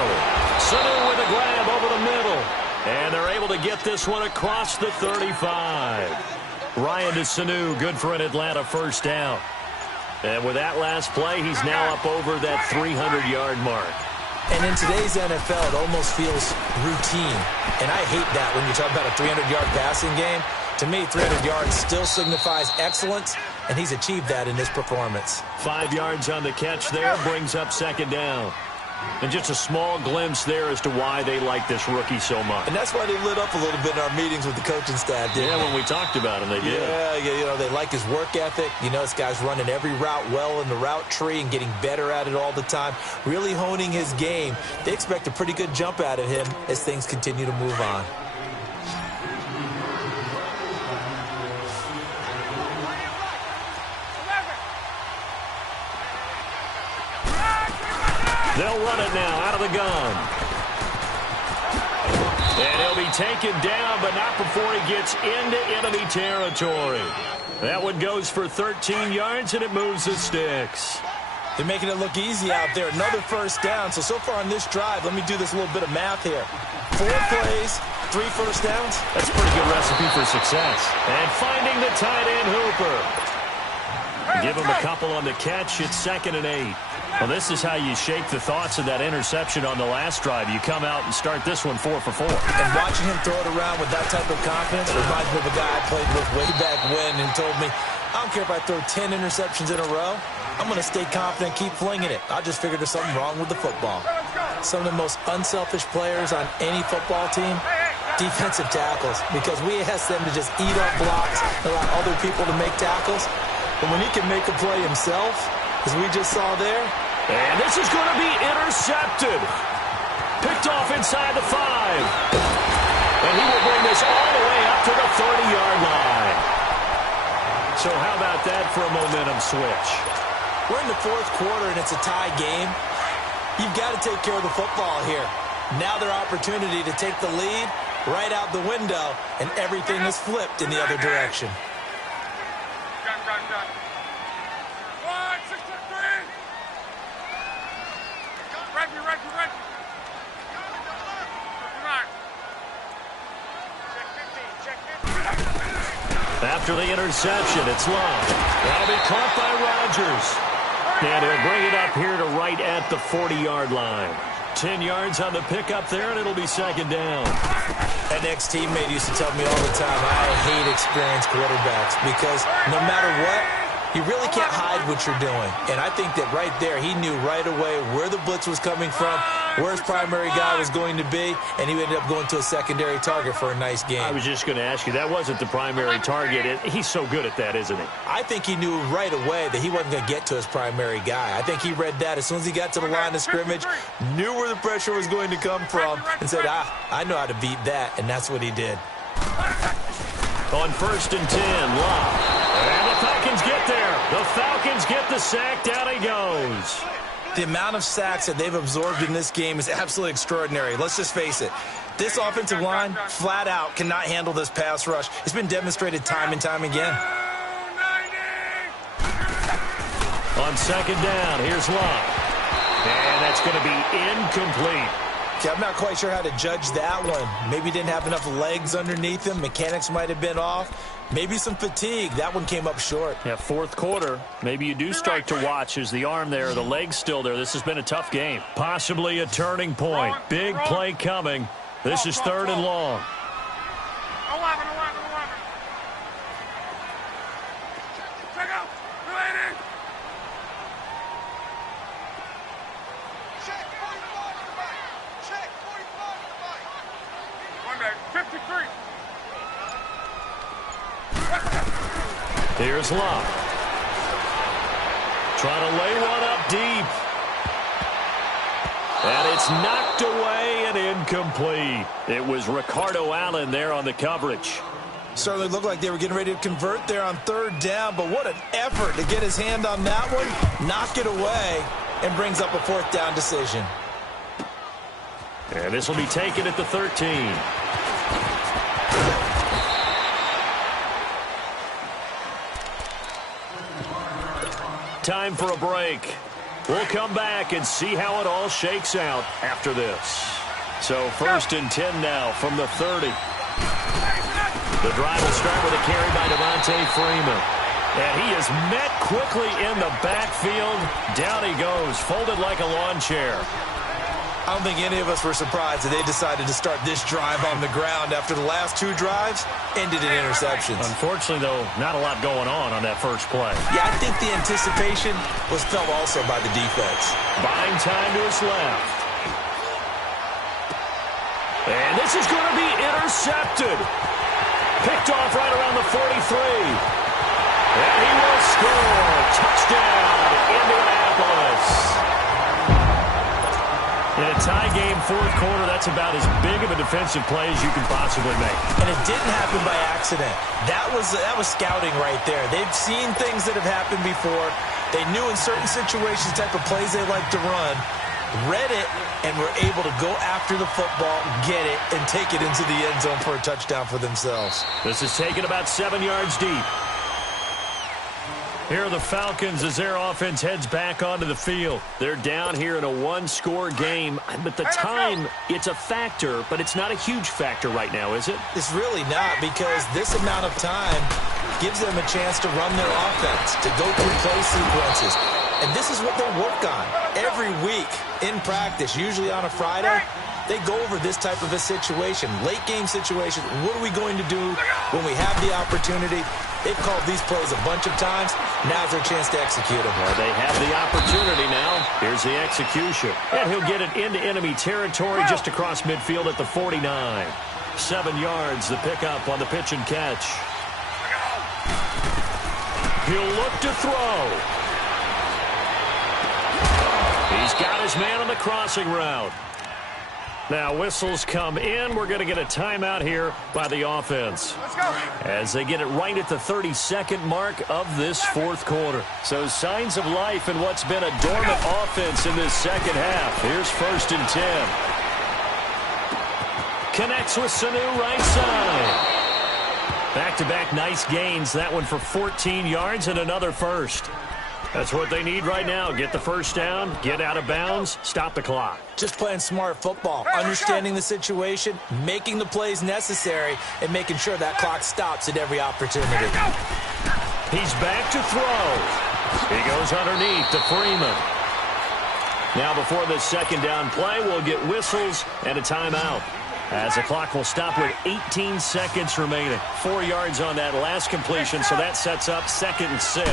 Sanu with a grab over the middle. And they're able to get this one across the 35. Ryan to Sanu, good for an Atlanta first down. And with that last play, he's now up over that 300-yard mark. And in today's NFL, it almost feels routine. And I hate that when you talk about a 300-yard passing game. To me, 300 yards still signifies excellence, and he's achieved that in this performance. 5 yards on the catch there, brings up second down. And just a small glimpse there as to why they like this rookie so much. And that's why they lit up a little bit in our meetings with the coaching staff, didn't they? When we talked about him, they did. Yeah, you know, they like his work ethic. You know, this guy's running every route well in the route tree and getting better at it all the time, really honing his game. They expect a pretty good jump out of him as things continue to move on. They'll run it now out of the gun. And he'll be taken down, but not before he gets into enemy territory. That one goes for 13 yards, and it moves the sticks. They're making it look easy out there. Another first down. So far on this drive, let me do this little bit of math here. 4 plays, 3 first downs. That's a pretty good recipe for success. And finding the tight end Hooper. Give him a couple on the catch. It's 2nd and 8. Well, this is how you shake the thoughts of that interception on the last drive. You come out and start this one 4 for 4. And watching him throw it around with that type of confidence reminds me of a guy I played with way back when and told me, I don't care if I throw 10 interceptions in a row. I'm going to stay confident, keep flinging it. I just figured there's something wrong with the football. Some of the most unselfish players on any football team, defensive tackles, because we ask them to just eat up blocks and allow other people to make tackles. But when he can make a play himself, as we just saw there. And this is going to be intercepted. Picked off inside the 5. And he will bring this all the way up to the 30-yard line. So how about that for a momentum switch? We're in the 4th quarter, and it's a tie game. You've got to take care of the football here. Now their opportunity to take the lead right out the window, and everything is flipped in the other direction. Gun. 1, 6, 3. Reggie. Check 15. After the interception, it's long. That'll be caught by Rodgers. And he'll bring it up here to right at the 40-yard line. 10 yards on the pickup there, and it'll be 2nd down. An ex-teammate used to tell me all the time, I hate experienced quarterbacks because no matter what, you really can't hide what you're doing. And I think that right there, he knew right away where the blitz was coming from, where his primary guy was going to be, and he ended up going to a secondary target for a nice game. I was just going to ask you, that wasn't the primary target. He's so good at that, isn't he? I think he knew right away that he wasn't going to get to his primary guy. I think he read that as soon as he got to the line of scrimmage, knew where the pressure was going to come from, and said, I know how to beat that, and that's what he did. On 1st and 10, Locke. And the Falcons get there. The Falcons get the sack. Down he goes. The amount of sacks that they've absorbed in this game is absolutely extraordinary. Let's just face it. This offensive line, flat out, cannot handle this pass rush. It's been demonstrated time and time again. On 2nd down, here's Locke. And that's going to be incomplete. I'm not quite sure how to judge that one. Maybe he didn't have enough legs underneath him. Mechanics might have been off. Maybe some fatigue. That one came up short. Yeah, 4th quarter. Maybe you do start to watch as the arm there, the leg's still there. This has been a tough game. Possibly a turning point. Big play coming. This is 3rd and long. 11. Check out. Related. Check 45 on the back. Check 45 on the back. One day, 53. Here's Locke. Trying to lay one up deep. And it's knocked away and incomplete. It was Ricardo Allen there on the coverage. Certainly looked like they were getting ready to convert there on 3rd down, but what an effort to get his hand on that one, knock it away, and brings up a 4th down decision. And this will be taken at the 13. Time for a break. We'll come back and see how it all shakes out after this. So 1st and 10 now from the 30. The drive will start with a carry by Devontae Freeman. And he is met quickly in the backfield. Down he goes, folded like a lawn chair. I don't think any of us were surprised that they decided to start this drive on the ground after the last 2 drives ended in interceptions. Unfortunately, though, not a lot going on that first play. Yeah, I think the anticipation was felt also by the defense. Buying time to his left. And this is going to be intercepted. Picked off right around the 43. And he will score. Touchdown, Indianapolis. In a tie game, 4th quarter, that's about as big of a defensive play as you can possibly make. And it didn't happen by accident. That was scouting right there. They've seen things that have happened before. They knew in certain situations the type of plays they like to run, read it, and were able to go after the football, get it, and take it into the end zone for a touchdown for themselves. This is taken about 7 yards deep. Here are the Falcons as their offense heads back onto the field. They're down here in a 1-score game, but the time, it's a factor, but it's not a huge factor right now, is it? It's really not, because this amount of time, gives them a chance to run their offense, to go through play sequences. And this is what they work on every week in practice, usually on a Friday. They go over this type of a situation, late-game situation. What are we going to do when we have the opportunity? They've called these plays a bunch of times. Now's their chance to execute them. Well, they have the opportunity now. Here's the execution. And he'll get it into enemy territory just across midfield at the 49. 7 yards, the pickup on the pitch and catch. He'll look to throw. He's got his man on the crossing route. Now whistles come in. We're going to get a timeout here by the offense. Let's go. As they get it right at the 32nd mark of this fourth quarter. So signs of life in what's been a dormant offense in this second half. Here's 1st and 10. Connects with Sanu right side. Back-to-back nice gains. That one for 14 yards and another first. That's what they need right now. Get the first down, get out of bounds, stop the clock. Just playing smart football, understanding the situation, making the plays necessary, and making sure that clock stops at every opportunity. He's back to throw. He goes underneath to Freeman. Now before this second down play, we'll get whistles and a timeout. As the clock will stop with 18 seconds remaining. 4 yards on that last completion, so that sets up 2nd and 6.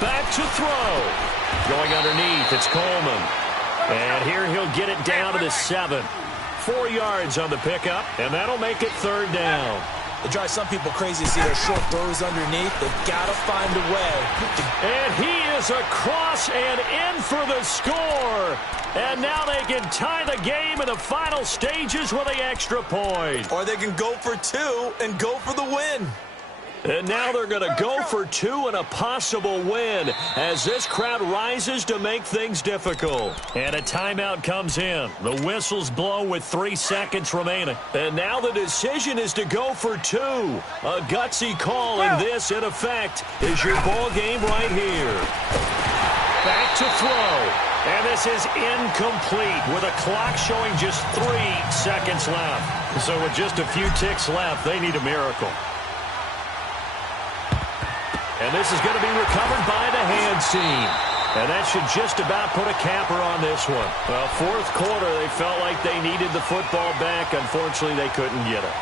Back to throw. Going underneath, it's Coleman. And here he'll get it down to the 7. 4 yards on the pickup, and that'll make it 3rd down. It drives some people crazy to see their short throws underneath. They've got to find a way. And he is across and in for the score. And now they can tie the game in the final stages with the extra point. Or they can go for 2 and go for the win. And now they're going to go for 2 and a possible win as this crowd rises to make things difficult. And a timeout comes in. The whistles blow with 3 seconds remaining. And now the decision is to go for 2. A gutsy call, and this, in effect, is your ball game right here. Back to throw. And this is incomplete with a clock showing just 3 seconds left. So with just a few ticks left, they need a miracle. And this is going to be recovered by the hands team. And that should just about put a capper on this one. Well, fourth quarter, they felt like they needed the football back. Unfortunately, they couldn't get it.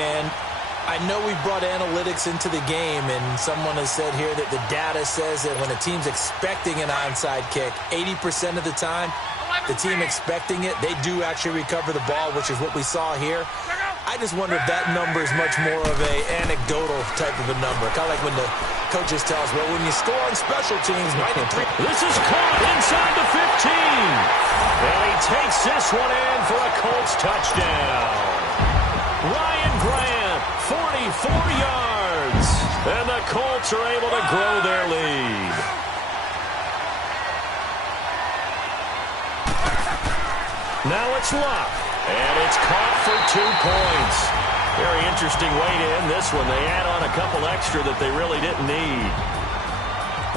And I know we brought analytics into the game, and someone has said here that the data says that when a team's expecting an onside kick, 80% of the time, the team expecting it, they do actually recover the ball, which is what we saw here. I just wonder if that number is much more of a anecdotal type of a number. Kind of like when the coaches tell us, well, when you score on special teams, 93. This is caught inside the 15. And he takes this one in for a Colts touchdown. Ryan Grant, 44 yards. And the Colts are able to grow their lead. Now it's Luck. And it's caught for 2 points. Very interesting way to end this one. They add on a couple extra that they really didn't need.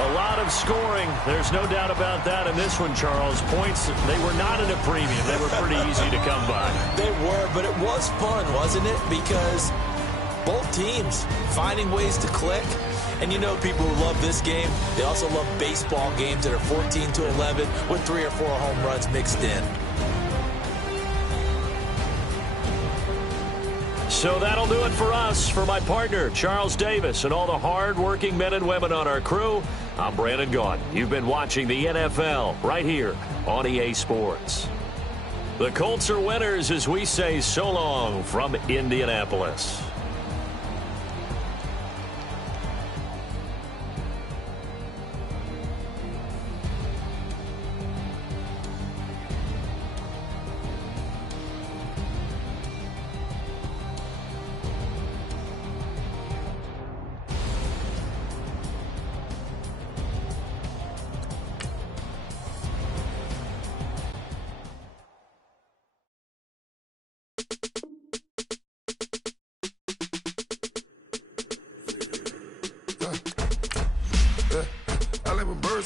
A lot of scoring. There's no doubt about that in this one, Charles. Points, they were not in a premium. They were pretty easy to come by. They were, but it was fun, wasn't it? Because both teams finding ways to click. And you know people who love this game, they also love baseball games that are 14-11 with 3 or 4 home runs mixed in. So that'll do it for us. For my partner, Charles Davis, and all the hard-working men and women on our crew, I'm Brandon Gaudin. You've been watching the NFL right here on EA Sports. The Colts are winners as we say so long from Indianapolis.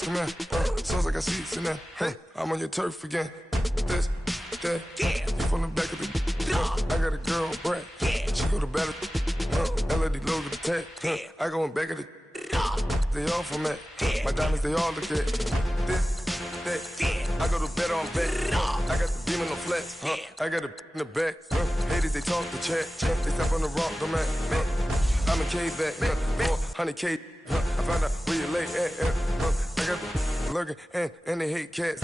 Come here, sounds like I see it in there. Hey, I'm on your turf again. This, that, you from the back of the. I got a girl, Brad. She go to battle. LOD loads of tech. I go in back of the. They all from that. My diamonds, they all look at. This, that. I go to bed on bet. I got the beam in the flats. I got it in the back. Haters, they talk the chat. They step on the rock, come at. I'm a K-back. 400K. I found out where you lay at. I got the lurking and they hate cats.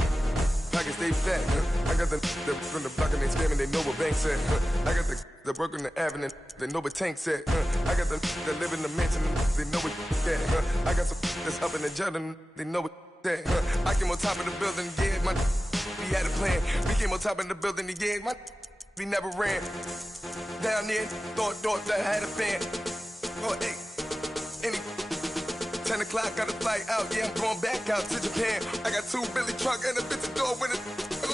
Pockets stay fat. I got the from the block and they scamming, they know what banks at. I got the work on the avenue, they know what tanks at. I got the that live in the mansion, they know what that. I got some that's up in the jungle, they know what that. I came on top of the building, yeah, we had a plan. We came on top of the building, yeah, we never ran. Down there, thought that I had a fan. Oh, hey, any 10 o'clock, got a flight out, yeah, I'm going back out to Japan. I got 2 Billy truck and a bitch door with a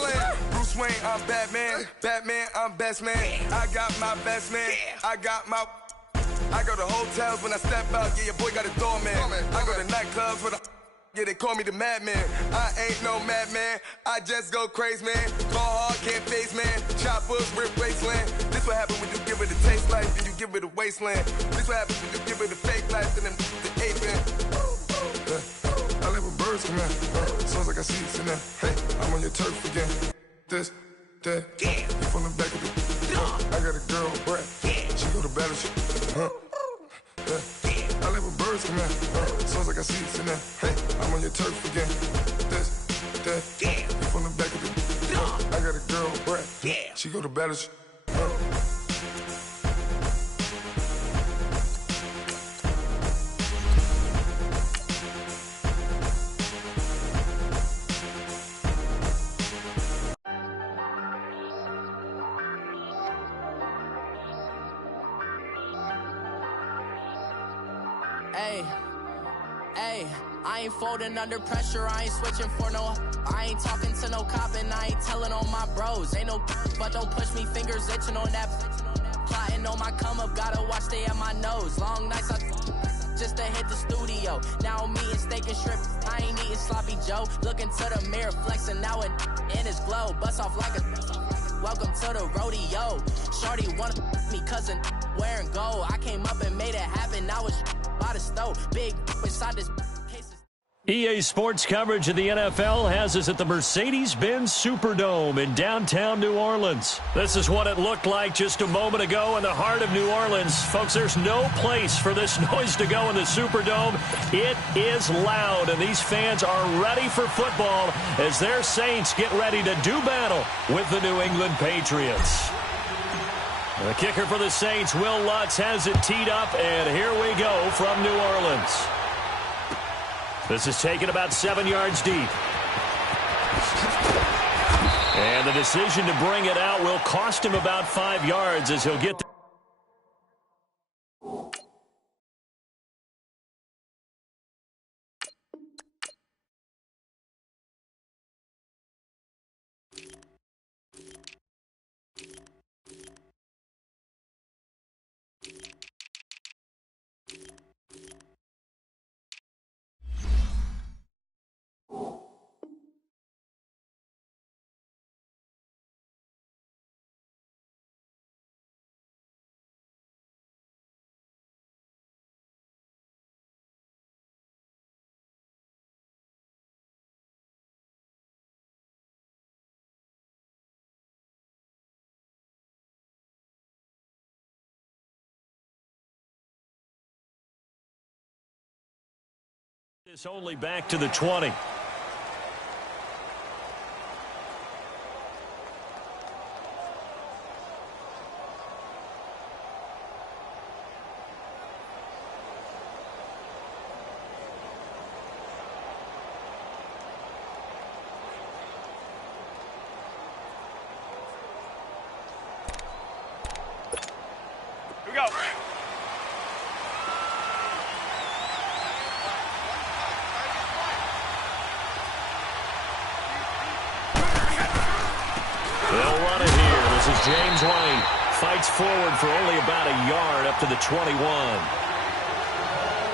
land. Bruce Wayne, I'm Batman. Batman, I'm best man. I got my best man. I go to hotels when I step out, yeah, your boy got a doorman. I go to nightclubs with yeah, they call me the madman. I ain't no madman, I just go crazy, man. Ball hard, can't face, man. Choppers, rip wasteland. This what happen when you give it a taste life, then you give it a wasteland. This what happens when you give it a fake life, and then the ape man. I live with birds come out. Sounds like I see it in there. Hey, I'm on your turf again. This, that, you from the back of the. I got a girl, Brad. She go to battle shit. I live with birds come out. Sounds like I see it in there. Hey, I'm on your turf again. This, that, you from the back of the. I got a girl, Brad. She go to battle shit. Hey, I ain't folding under pressure, I ain't switching for no. I ain't talking to no cop and I ain't telling on my bros. Ain't no but don't push me, fingers itching on that. Plotting on my come up, gotta watch stay at my nose. Long nights I just to hit the studio. Now I'm eating steak and shrimp, I ain't eating sloppy Joe. Looking to the mirror, flexing now it in his glow. Bust off like a welcome to the rodeo. Shorty wanna me cousin wearing gold. I came up and made it happen, now it's by the stove. Big inside this case. EA Sports coverage of the NFL has us at the Mercedes-Benz Superdome in downtown New Orleans. This is what it looked like just a moment ago in the heart of New Orleans. Folks, there's no place for this noise to go in the Superdome. It is loud, and these fans are ready for football as their Saints get ready to do battle with the New England Patriots. The kicker for the Saints, Will Lutz, has it teed up, and here we go from New Orleans. This is taken about 7 yards deep. And the decision to bring it out will cost him about 5 yards as he'll get this only back to the 20. Here we go. They'll run it here. This is James White. Fights forward for only about a yard up to the 21.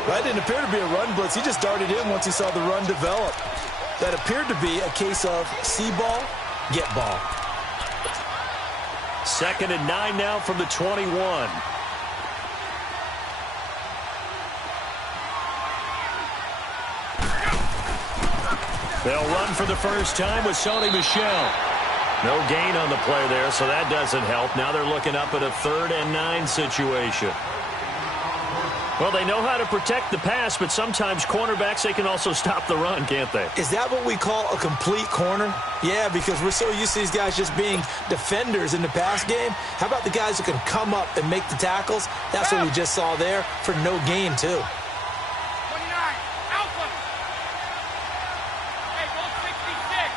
That didn't appear to be a run blitz. He just darted in once he saw the run develop. That appeared to be a case of see ball, get ball. 2nd and 9 now from the 21. They'll run for the first time with Sony Michel. No gain on the play there, so that doesn't help. Now they're looking up at a 3rd and 9 situation. Well, they know how to protect the pass, but sometimes cornerbacks, they can also stop the run, can't they? Is that what we call a complete corner? Yeah, because we're so used to these guys just being defenders in the pass game. How about the guys who can come up and make the tackles? That's what we just saw there for no gain, too. 29, Alpha. Hey, go 66.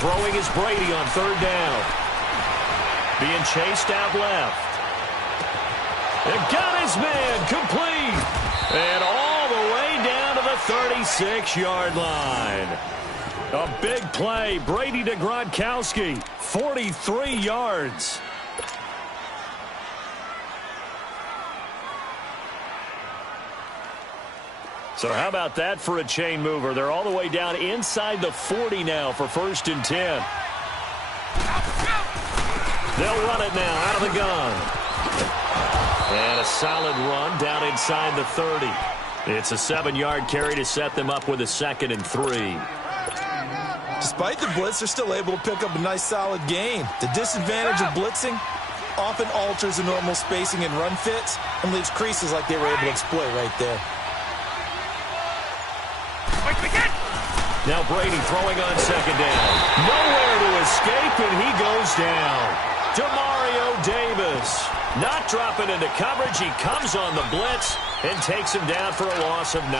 Throwing is Brady on 3rd down. Being chased out left. It got his man complete. And all the way down to the 36-yard line. A big play. Brady to Gronkowski. 43 yards. So how about that for a chain mover? They're all the way down inside the 40 now for 1st and 10. They'll run it now out of the gun. And a solid run down inside the 30. It's a 7-yard carry to set them up with a 2nd and 3. Despite the blitz, they're still able to pick up a nice, solid gain. The disadvantage of blitzing often alters the normal spacing and run fits and leaves creases like they were able to exploit right there. Now Brady throwing on 2nd down. Nowhere to escape, and he goes down. Demario Davis not dropping into coverage. He comes on the blitz and takes him down for a loss of 9.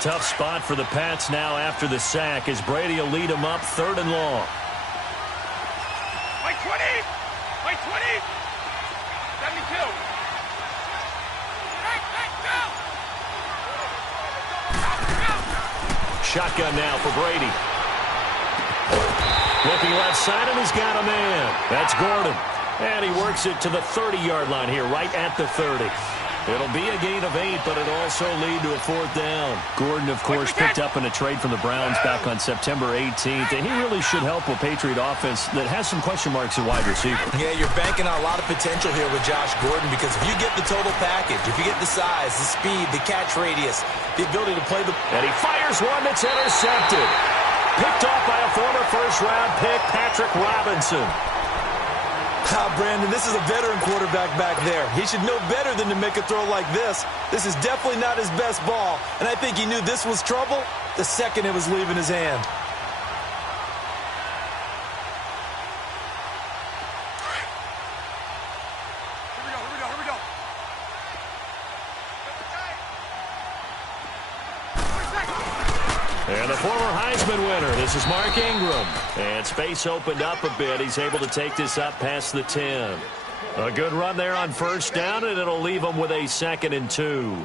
Tough spot for the Pats now after the sack as Brady will lead him up 3rd and long. Wait, 20. Wait, 20. 72. Shotgun now for Brady. Looking left side, and he's got a man. That's Gordon. And he works it to the 30-yard line here, right at the 30. It'll be a gain of 8, but it'll also lead to a 4th down. Gordon, of course, picked up in a trade from the Browns back on September 18th, and he really should help a Patriot offense that has some question marks at wide receiver. Yeah, you're banking on a lot of potential here with Josh Gordon because if you get the total package, if you get the size, the speed, the catch radius, the ability to play the... And he fires one that's intercepted. Picked off by a former first-round pick, Patrick Robinson. Brandon, this is a veteran quarterback back there. He should know better than to make a throw like this. This is definitely not his best ball, and I think he knew this was trouble the second it was leaving his hand. Here we go. And the former Heisman winner, this is Mark Ingram. And space opened up a bit. He's able to take this up past the 10. A good run there on 1st down, and it'll leave him with a 2nd and 2.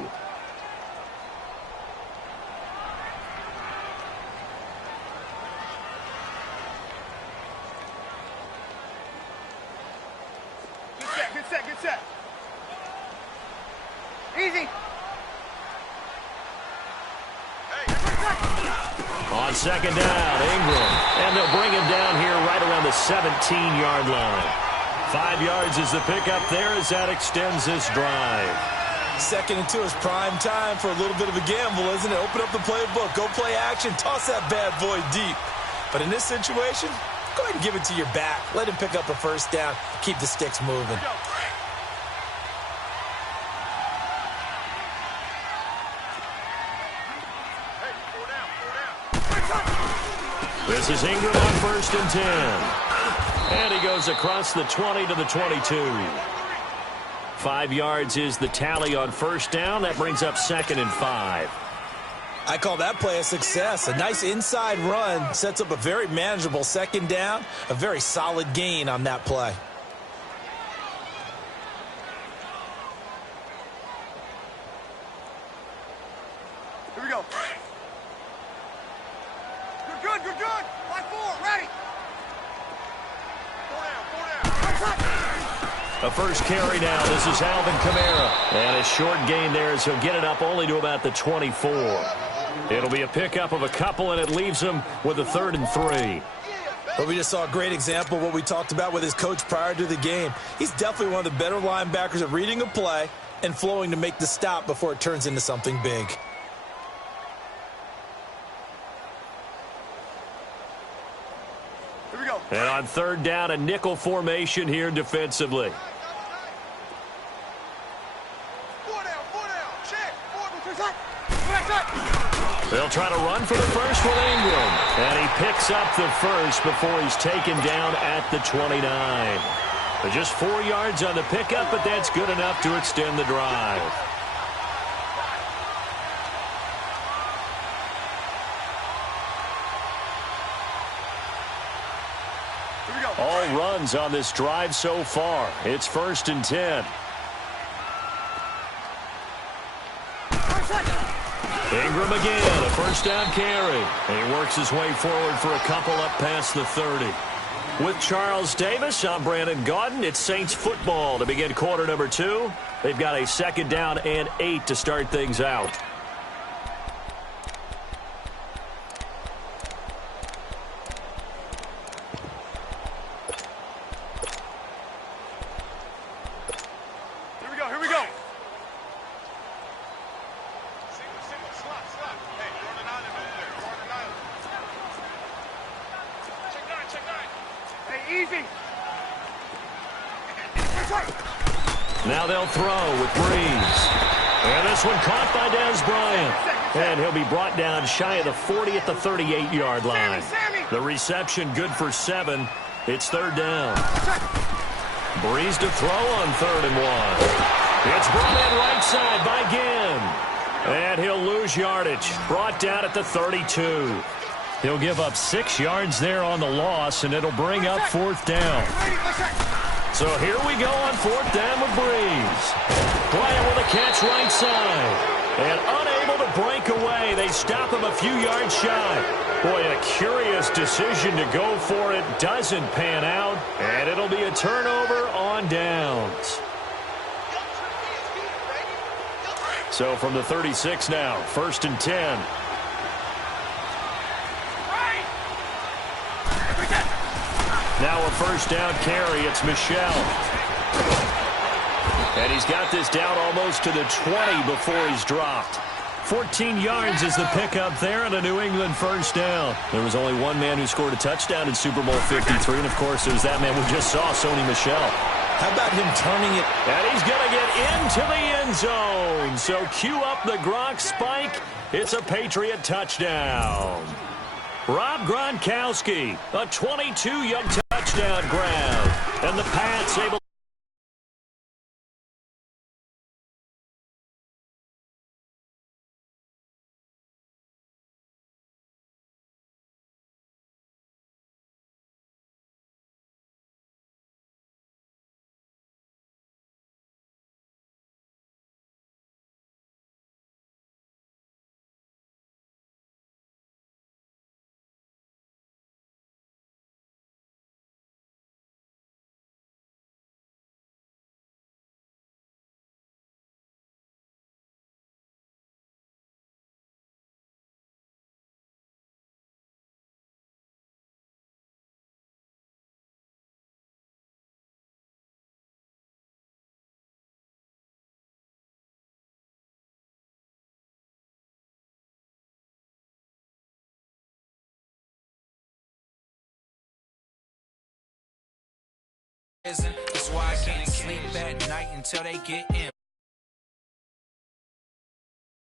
Good set. Easy. On 2nd down, Ingram. And they'll bring him down here right around the 17-yard line. 5 yards is the pickup there as that extends this drive. 2nd and 2 is prime time for a little bit of a gamble, isn't it? Open up the playbook, go play action, toss that bad boy deep. But in this situation, go ahead and give it to your back. Let him pick up a 1st down, keep the sticks moving. This is Ingram on 1st and 10. And he goes across the 20 to the 22. 5 yards is the tally on 1st down. That brings up 2nd and 5. I call that play a success. A nice inside run sets up a very manageable 2nd down. A very solid gain on that play. Here we go. You're good. Line 4, ready. 4 down. A first carry now. This is Alvin Kamara. And a short gain there as he'll get it up only to about the 24. It'll be a pickup of a couple, and it leaves him with a 3rd and 3. But we just saw a great example of what we talked about with his coach prior to the game. He's definitely one of the better linebackers at reading a play and flowing to make the stop before it turns into something big. Here we go. And on third down, a nickel formation here defensively. Four down. Check. They'll try to run for the first with Ingram. And he picks up the first before he's taken down at the 29. But just 4 yards on the pickup, but that's good enough to extend the drive. Here we go. All runs on this drive so far. It's 1st and 10. Ingram again, a first down carry. And he works his way forward for a couple up past the 30. With Charles Davis, I'm Brandon Gaudin. It's Saints football to begin quarter number 2. They've got a 2nd down and 8 to start things out. Here we go. Single, slot. Hey, you're on an island over there. Check nine. Hey, easy. Now they'll throw with Breeze. And this one caught by Dez Bryant. And he'll be brought down shy of the 40 at the 38-yard line. The reception good for 7. It's 3rd down. Breeze to throw on 3rd and 1. It's brought in right side by Ginn. And he'll lose yardage. Brought down at the 32. He'll give up 6 yards there on the loss, and it'll bring up 4th down. So here we go on 4th down with Breeze. Bryant with a catch right side. And unable to break away. They stop him a few yards shy. Boy, a curious decision to go for it. Doesn't pan out. And it'll be a turnover on downs. So from the 36 now, 1st and 10. Now a first down carry. It's Michel. And he's got this down almost to the 20 before he's dropped. 14 yards is the pickup there and a New England first down. There was only one man who scored a touchdown in Super Bowl 53, and of course it was that man we just saw, Sony Michel. How about him turning it? And he's going to get into the end zone. So cue up the Gronk spike. It's a Patriot touchdown. Rob Gronkowski, a 22-yard touchdown grab. And the Pats able That's why I can't sleep at night until they get in.